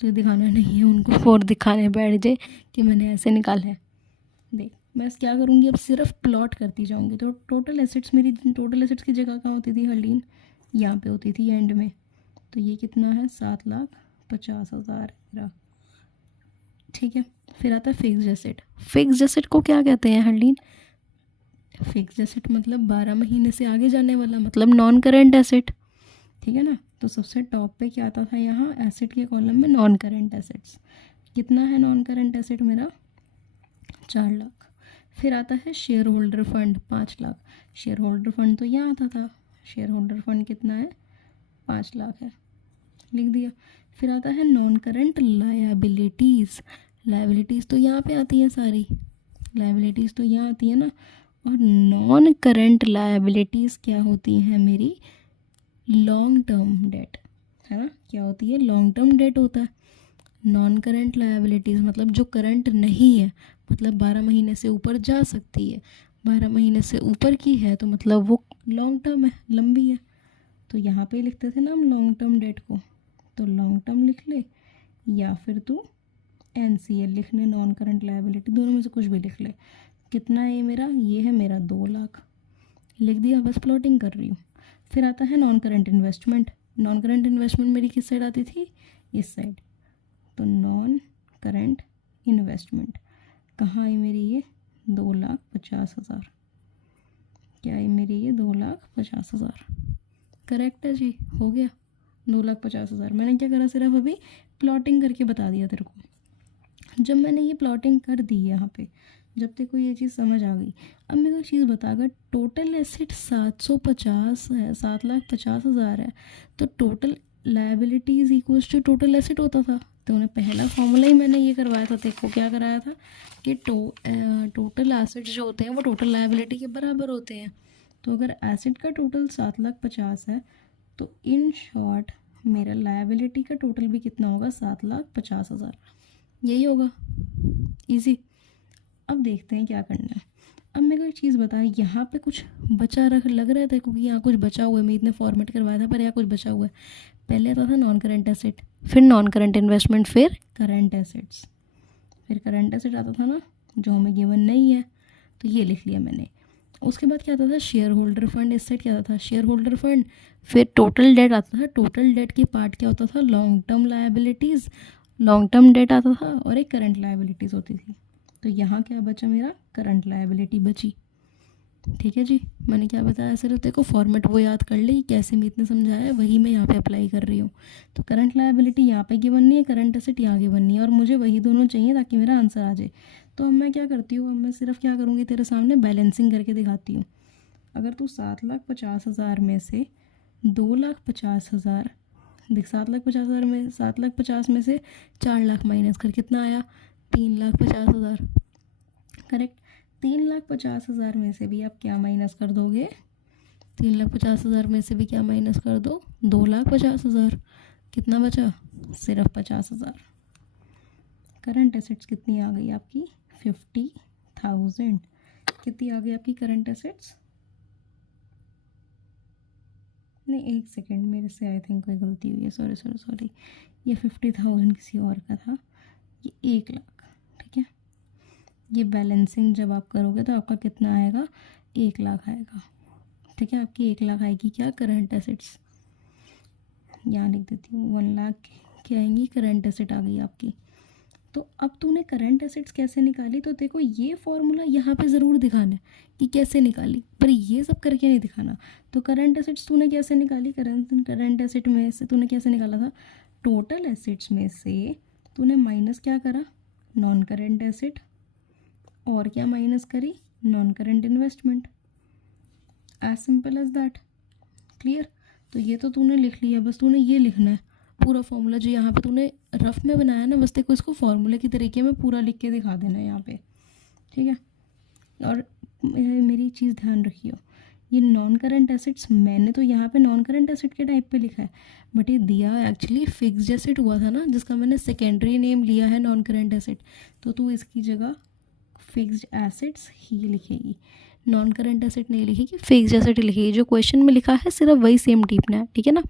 तो दिखाना नहीं है उनको और दिखाने बैठ जाए कि मैंने ऐसे निकाला है। देख मैं क्या करूँगी, अब सिर्फ प्लॉट करती जाऊँगी। तो टोटल एसेट्स, मेरी टोटल एसेट्स की जगह कहाँ होती थी हर्लीन, यहाँ पे होती थी एंड में। तो ये कितना है, 7,50,000 मेरा। ठीक है, फिर आता है फिक्स्ड एसेट। फिक्स्ड एसेट को क्या कहते हैं हर्लीन, फिक्स्ड एसेट मतलब 12 महीने से आगे जाने वाला, मतलब नॉन करंट एसेट। ठीक है ना, तो सबसे टॉप पे क्या आता था यहाँ एसेट के कॉलम में, नॉन करंट एसेट्स। कितना है नॉन करंट एसेट मेरा, 4 लाख। फिर आता है share holder fund, 5 lakh. Share holder fund तो यहाँ आता था, शेयर होल्डर फंड कितना है, 5 लाख है, लिख दिया। फिर आता है नॉन करंट लायबिलिटीज़। लायबिलिटीज़ तो यहाँ पे आती हैं सारी, लायबिलिटीज़ तो यहाँ आती है ना। और नॉन करंट लायबिलिटीज़ क्या होती हैं मेरी, लॉन्ग टर्म डेट, है ना। क्या होती है, लॉन्ग टर्म डेट होता है। नॉन करंट लायबिलिटीज़ मतलब जो करंट नहीं है, मतलब 12 महीने से ऊपर जा सकती है। 12 महीने से ऊपर की है तो मतलब वो लॉन्ग टर्म है, लंबी है। तो यहाँ पे लिखते थे ना हम लॉन्ग टर्म डेट को, तो लॉन्ग टर्म लिख ले, या फिर तू NCL लिख ले, नॉन करंट लायबिलिटी, दोनों में से कुछ भी लिख ले। कितना है ये मेरा? ये है मेरा 2 लाख, लिख दिया, बस प्लॉटिंग कर रही हूँ। फिर आता है non current investment. Non current investment मेरी किस साइड आती थी? इस साइड। तो नॉन करंट इन्वेस्टमेंट कहाँ आई मेरी? ये 2,50,000। क्या आई मेरी? ये 2,50,000। करेक्ट है जी, हो गया 2,50,000। मैंने क्या करा? सिर्फ अभी प्लॉटिंग करके बता दिया तेरे को। जब मैंने ये प्लॉटिंग कर दी यहाँ पे, जब तेरे को ये चीज़ समझ आ गई, अब मेरे को एक चीज़ बता, अगर टोटल एसेट 750 है, 7,50,000 है, तो total liabilities equals to total asset होता था। तो उन्हें पहला फॉर्मूला ही मैंने ये करवाया था, तेरे को क्या कराया था कि टोटल एसेट्स जो होते हैं वो टोटल लायबिलिटी के बराबर होते हैं। तो अगर एसेट का टोटल 7,50,000 है, तो इन शॉर्ट मेरा लायबिलिटी का टोटल भी कितना होगा? 7,50,000। यही होगा, इजी। अब देखते हैं क्या करना है। अब मेरे को एक चीज़ बता, यहाँ पे कुछ बचा रख लग रहा था क्योंकि यहाँ कुछ बचा हुआ है, मैं इतने फॉर्मेट करवाया था पर यहाँ कुछ बचा हुआ है। पहले आता था नॉन करंट एसेट, फिर नॉन करंट इन्वेस्टमेंट, फिर करंट एसेट्स, फिर करंट एसेट आता था ना, जो हमें गिवन नहीं है, तो ये लिख लिया मैंने। उसके बाद क्या आता था? शेयर होल्डर फंड एसेट क्या आता था? Share holder fund. फिर टोटल डेट आता था। टोटल डेट की पार्ट क्या होता था? Long term liabilities, long term debt आता था, और एक करंट लायबिलिटीज़ होती थी। तो यहाँ क्या बचा मेरा? करंट लायबिलिटी बची। ठीक है जी, मैंने क्या बताया? सिर्फ तेरे को फॉर्मेट वो याद कर ली, कैसे मैं इतने समझाया है वही मैं यहाँ पे अप्लाई कर रही हूँ। तो करंट लायबिलिटी यहाँ पे गिवन नहीं है, करंट एसेट यहाँ गिवन नहीं है, और मुझे वही दोनों चाहिए ताकि मेरा आंसर आ जाए। तो अब मैं क्या करती हूँ? अब मैं सिर्फ क्या करूँगी, तेरे सामने बैलेंसिंग करके दिखाती हूँ। अगर तू 7,50,000 में से 2,50,000 देख, 7,50,000 में 7,50,000 में से 4 लाख माइनस कर, कितना आया? 3,50,000। करेक्ट। 3,50,000 में से भी आप क्या माइनस कर दोगे? 3,50,000 में से भी क्या माइनस कर दो? 2,50,000। कितना बचा? सिर्फ 50,000। करंट एसेट्स कितनी आ गई आपकी? 50,000। कितनी आ गई आपकी करंट एसेट्स? नहीं, एक सेकेंड, मेरे से आई थिंक कोई गलती हुई है, सॉरी सॉरी सॉरी। ये 50,000 किसी और का था, ये 1 लाख। ठीक है, ये बैलेंसिंग जब आप करोगे तो आपका कितना आएगा? 1 लाख आएगा। ठीक है, आपकी 1 लाख आएगी क्या? Current assets. यहाँ लिख देती हूँ 1 लाख क्या आएंगी? करंट एसेट आ गई आपकी। तो अब तूने करंट एसेट्स कैसे निकाली, तो देखो ये फॉर्मूला यहाँ पे ज़रूर दिखाना है कि कैसे निकाली, पर ये सब करके नहीं दिखाना। तो करंट एसेट्स तूने कैसे निकाली? करंट एसेट में से तूने कैसे निकाला था? टोटल एसेट्स में से तूने माइनस क्या करा? नॉन करंट एसेट, और क्या माइनस करी? Non current investment. As simple as that. Clear? तो ये तो तूने लिख लिया, बस तूने ये लिखना है पूरा फॉर्मूला जो यहाँ पे तूने रफ में बनाया ना, बस देखो इसको फॉर्मूले की तरीके में पूरा लिख के दिखा देना है यहाँ पे। ठीक है, और मेरी चीज़ ध्यान रखियो, ये नॉन करंट एसेट्स मैंने तो यहाँ पे नॉन करंट एसेट के टाइप पे लिखा है, बट ये दिया एक्चुअली फिक्स्ड एसेट हुआ था ना, जिसका मैंने सेकेंडरी नेम लिया है नॉन करंट एसेट। तो तू इसकी जगह फिक्स्ड एसेट्स ही लिखेगी, नॉन करंट एसेट नहीं लिखेगी, फिक्स्ड एसेट लिखेगी। जो क्वेश्चन में लिखा है सिर्फ वही सेम टिपना है, ठीक है ना।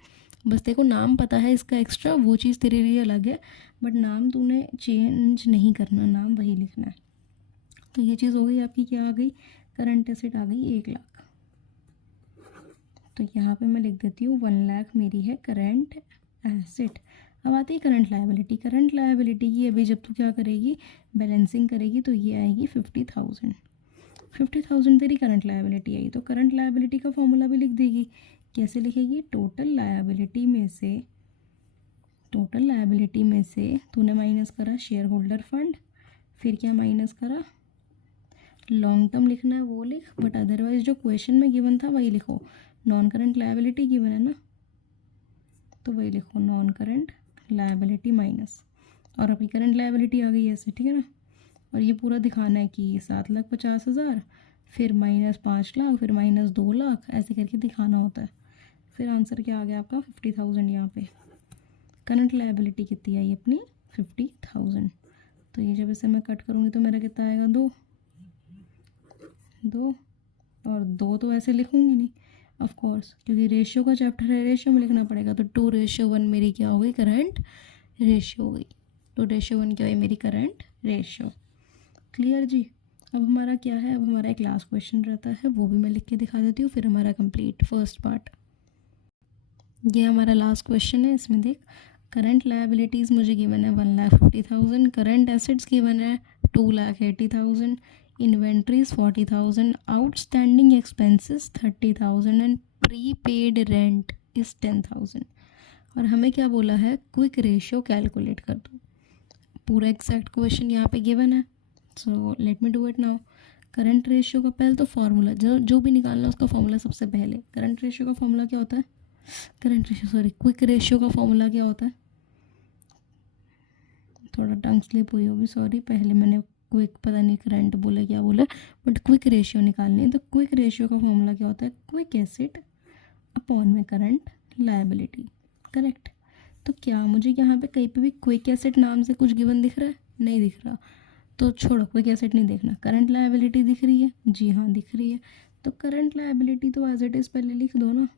बस देखो नाम पता है इसका एक्स्ट्रा, वो चीज़ तेरे लिए अलग है, बट नाम तूने चेंज नहीं करना, नाम वही लिखना है। तो ये चीज़ हो गई आपकी, क्या आ गई? करंट एसेट आ गई 1 लाख। तो यहाँ पे मैं लिख देती हूँ 1 लाख मेरी है करंट एसेट। अब आती है करंट लायबिलिटी। करंट लायबिलिटी की अभी जब तू क्या करेगी? बैलेंसिंग करेगी, तो ये आएगी 50,000। 50,000 तेरी करंट लायबिलिटी आई, तो करंट लायबिलिटी का फॉर्मूला भी लिख देगी। कैसे लिखेगी? टोटल लायबिलिटी में से तूने माइनस करा शेयर होल्डर फंड, फिर क्या माइनस करा? लॉन्ग टर्म लिखना है वो लिख, बट अदरवाइज जो क्वेश्चन में गिवन था वही लिखो। नॉन करंट लायबिलिटी गिवन है ना, तो वही लिखो, नॉन करंट लायबिलिटी माइनस, और अभी करंट लायबिलिटी आ गई है ऐसे, ठीक है ना। और ये पूरा दिखाना है कि 7,50,000, फिर माइनस 5 लाख, फिर माइनस 2 लाख, ऐसे करके दिखाना होता है। फिर आंसर क्या आ गया आपका? 50,000। यहाँ पे करंट लायबिलिटी कितनी आई अपनी? 50,000। तो ये जब इसे मैं कट करूँगी तो मेरा कितना आएगा? 2 और 2 तो ऐसे लिखूँगी नहीं ऑफ कोर्स, क्योंकि रेशियो का चैप्टर है, रेशियो में लिखना पड़ेगा। तो 2:1 मेरी क्या हो गई? करंट रेशियो हो गई। तो रेशियो 1 क्या है मेरी करंट रेशियो। क्लियर जी। अब हमारा क्या है, अब हमारा एक लास्ट क्वेश्चन रहता है, वो भी मैं लिख के दिखा देती हूँ, फिर हमारा कंप्लीट फर्स्ट पार्ट। ये हमारा लास्ट क्वेश्चन है। इसमें देख, करंट लायबिलिटीज़ मुझे गिवन है 1,50,000, करंट एसेट्स गिवन है 2,80,000, inventories 40,000, outstanding expenses 30,000 and prepaid rent is 10,000। और हमें क्या बोला है, क्विक रेशियो कैलकुलेट कर दो। पूरा एग्जैक्ट क्वेश्चन यहाँ पे गिवन है, so let me do it now. Current ratio का पहले तो फॉर्मूला जो भी निकालना है उसका फॉर्मूला सबसे पहले। करंट रेशियो का फॉर्मूला क्या होता है, क्विक रेशियो का फॉर्मूला क्या होता है, थोड़ा टंग स्लिप हुई होगी, सॉरी। पहले मैंने क्विक पता नहीं करंट बोले क्या बोले, बट क्विक रेशियो निकालनी है। तो क्विक रेशियो का फॉर्मूला क्या होता है, क्विक एसेट अपॉन में करंट लायबिलिटी। करेक्ट। तो क्या मुझे यहाँ पे कहीं पे भी क्विक एसेट नाम से कुछ गिवन दिख रहा है, नहीं दिख रहा, तो छोड़ो, क्विक एसेट नहीं देखना। करंट लायबिलिटी दिख रही है, जी हाँ दिख रही है। तो करंट लायबिलिटी तो एज इट इज़ पहले लिख दो ना,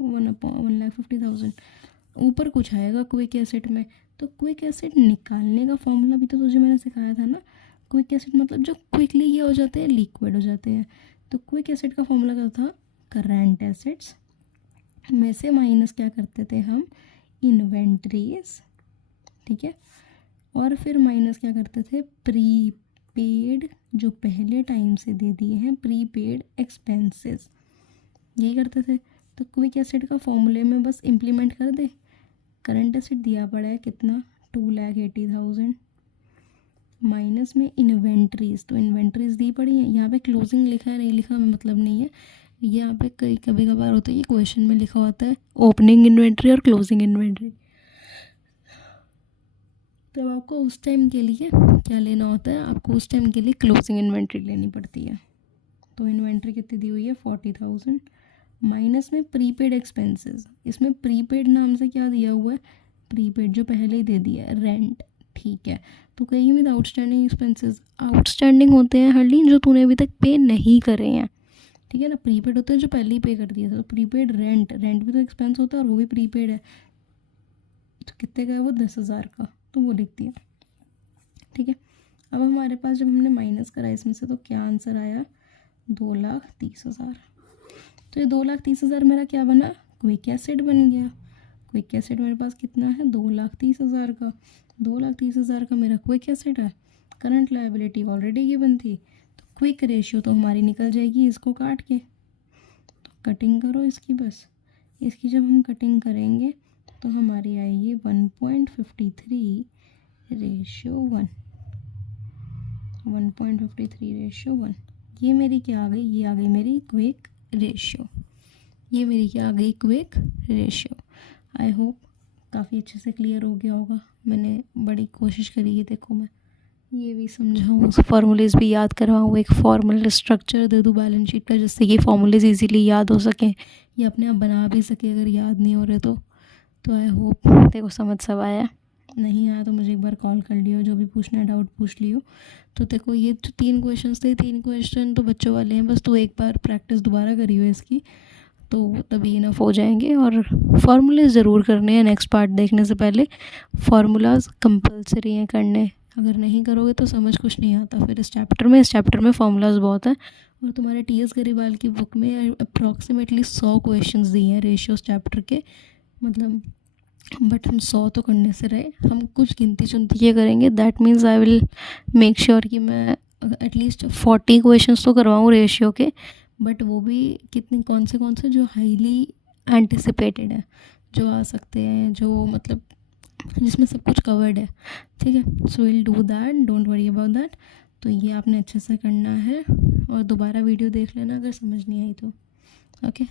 1,50,000। ऊपर कुछ आएगा क्विक एसेट में, तो क्विक एसेट निकालने का फॉर्मूला भी तो तुझे मैंने सिखाया था ना। क्विक एसेट मतलब जो क्विकली ये हो जाते हैं, लिक्विड हो जाते हैं। तो क्विक एसेट का फॉर्मूला क्या था, करंट एसेट्स में से माइनस क्या करते थे हम, इन्वेंट्रीज, ठीक है, और फिर माइनस क्या करते थे, प्रीपेड, जो पहले टाइम से दे दिए हैं, प्रीपेड एक्सपेंसेस, यही करते थे। तो क्विक एसेट का फॉर्मूले में बस इम्प्लीमेंट कर दे। करंट एसेट दिया पड़ा है कितना, 2,80,000, माइनस में इन्वेंट्रीज, तो इन्वेंट्रीज दी पड़ी है। यहाँ पे क्लोजिंग लिखा है, नहीं लिखा में मतलब नहीं है। यहाँ पे कभी कभार होता है ये क्वेश्चन में लिखा होता है ओपनिंग इन्वेंट्री और क्लोजिंग इन्वेंट्री, तब आपको उस टाइम के लिए क्या लेना होता है, आपको उस टाइम के लिए क्लोजिंग इन्वेंट्री लेनी पड़ती है। तो इन्वेंट्री कितनी दी हुई है, 40,000, माइनस में प्रीपेड एक्सपेंसेस। इसमें प्रीपेड नाम से क्या दिया हुआ है, प्रीपेड जो पहले ही दे दिया है, रेंट, ठीक है। तो कहीं विद आउटस्टैंडिंग एक्सपेंसेस, आउटस्टैंडिंग होते हैं हर्लिन जो तूने अभी तक पे नहीं करे हैं, ठीक है ना। प्रीपेड होते हैं जो पहले ही पे कर दिया था। तो प्रीपेड रेंट, रेंट भी तो एक्सपेंस होता है और वो भी प्रीपेड है। तो कितने का है वो, 10,000 का, तो वो लिख दिया, ठीक है। अब हमारे पास जब हमने माइनस करा इसमें से, तो क्या आंसर आया, 2,30,000। तो ये 2,30,000 मेरा क्या बना, क्विक एसेट बन गया। क्विक एसेट मेरे पास कितना है, 2,30,000 का। 2,30,000 का मेरा क्विक एसेट है। करंट लायबिलिटी ऑलरेडी गिवन थी, तो क्विक रेशियो तो हमारी निकल जाएगी इसको काट के। तो कटिंग करो इसकी, बस इसकी जब हम कटिंग करेंगे तो हमारी आएगी 1.53 रेशियो 1, 1.53 रेशियो 1। ये मेरी क्या आ गई, ये आ गई मेरी क्विक रेशियो। ये मेरी क्या आ गई, क्विक रेशियो। आई होप काफ़ी अच्छे से क्लियर हो गया होगा। मैंने बड़ी कोशिश करी है, देखो मैं ये भी समझाऊँ, फार्मूलेज भी याद करवाऊँ, एक फॉर्मल स्ट्रक्चर दे दूँ बैलेंस शीट का, जिससे कि फार्मूलेज इजीली याद हो सकें या अपने आप बना भी सके अगर याद नहीं हो रहे तो। आई होप देखो समझ सब आया। नहीं आया तो मुझे एक बार कॉल कर लियो, जो भी पूछना है डाउट पूछ लियो। तो देखो ये जो 3 क्वेश्चन थे, 3 क्वेश्चन तो बच्चों वाले हैं, बस तो एक बार प्रैक्टिस दोबारा करियो इसकी, तो तभी इनफ हो जाएंगे। और फार्मूले ज़रूर करने हैं, नेक्स्ट पार्ट देखने से पहले फार्मूलाज कंपलसरी हैं करने। अगर नहीं करोगे तो समझ कुछ नहीं आता फिर इस चैप्टर में फार्मूलाज बहुत हैं। और तुम्हारे TS गरीवाल की बुक में अप्रॉक्सीमेटली 100 क्वेश्चन दिए हैं रेशियोज चैप्टर के, मतलब बट हम 100 तो करने से रहे, हम कुछ गिनती चुनती ये करेंगे। That means I will make sure कि मैं एटलीस्ट 40 क्वेश्चंस तो करवाऊँ रेशियो के, बट वो भी कितने, कौन से जो हाईली एंटिसिपेटेड है, जो आ सकते हैं, जो मतलब जिसमें सब कुछ कवर्ड है, ठीक है। So will do that, don't worry about that. तो ये आपने अच्छे से करना है, और दोबारा वीडियो देख लेना अगर समझ नहीं आई तो, ओके।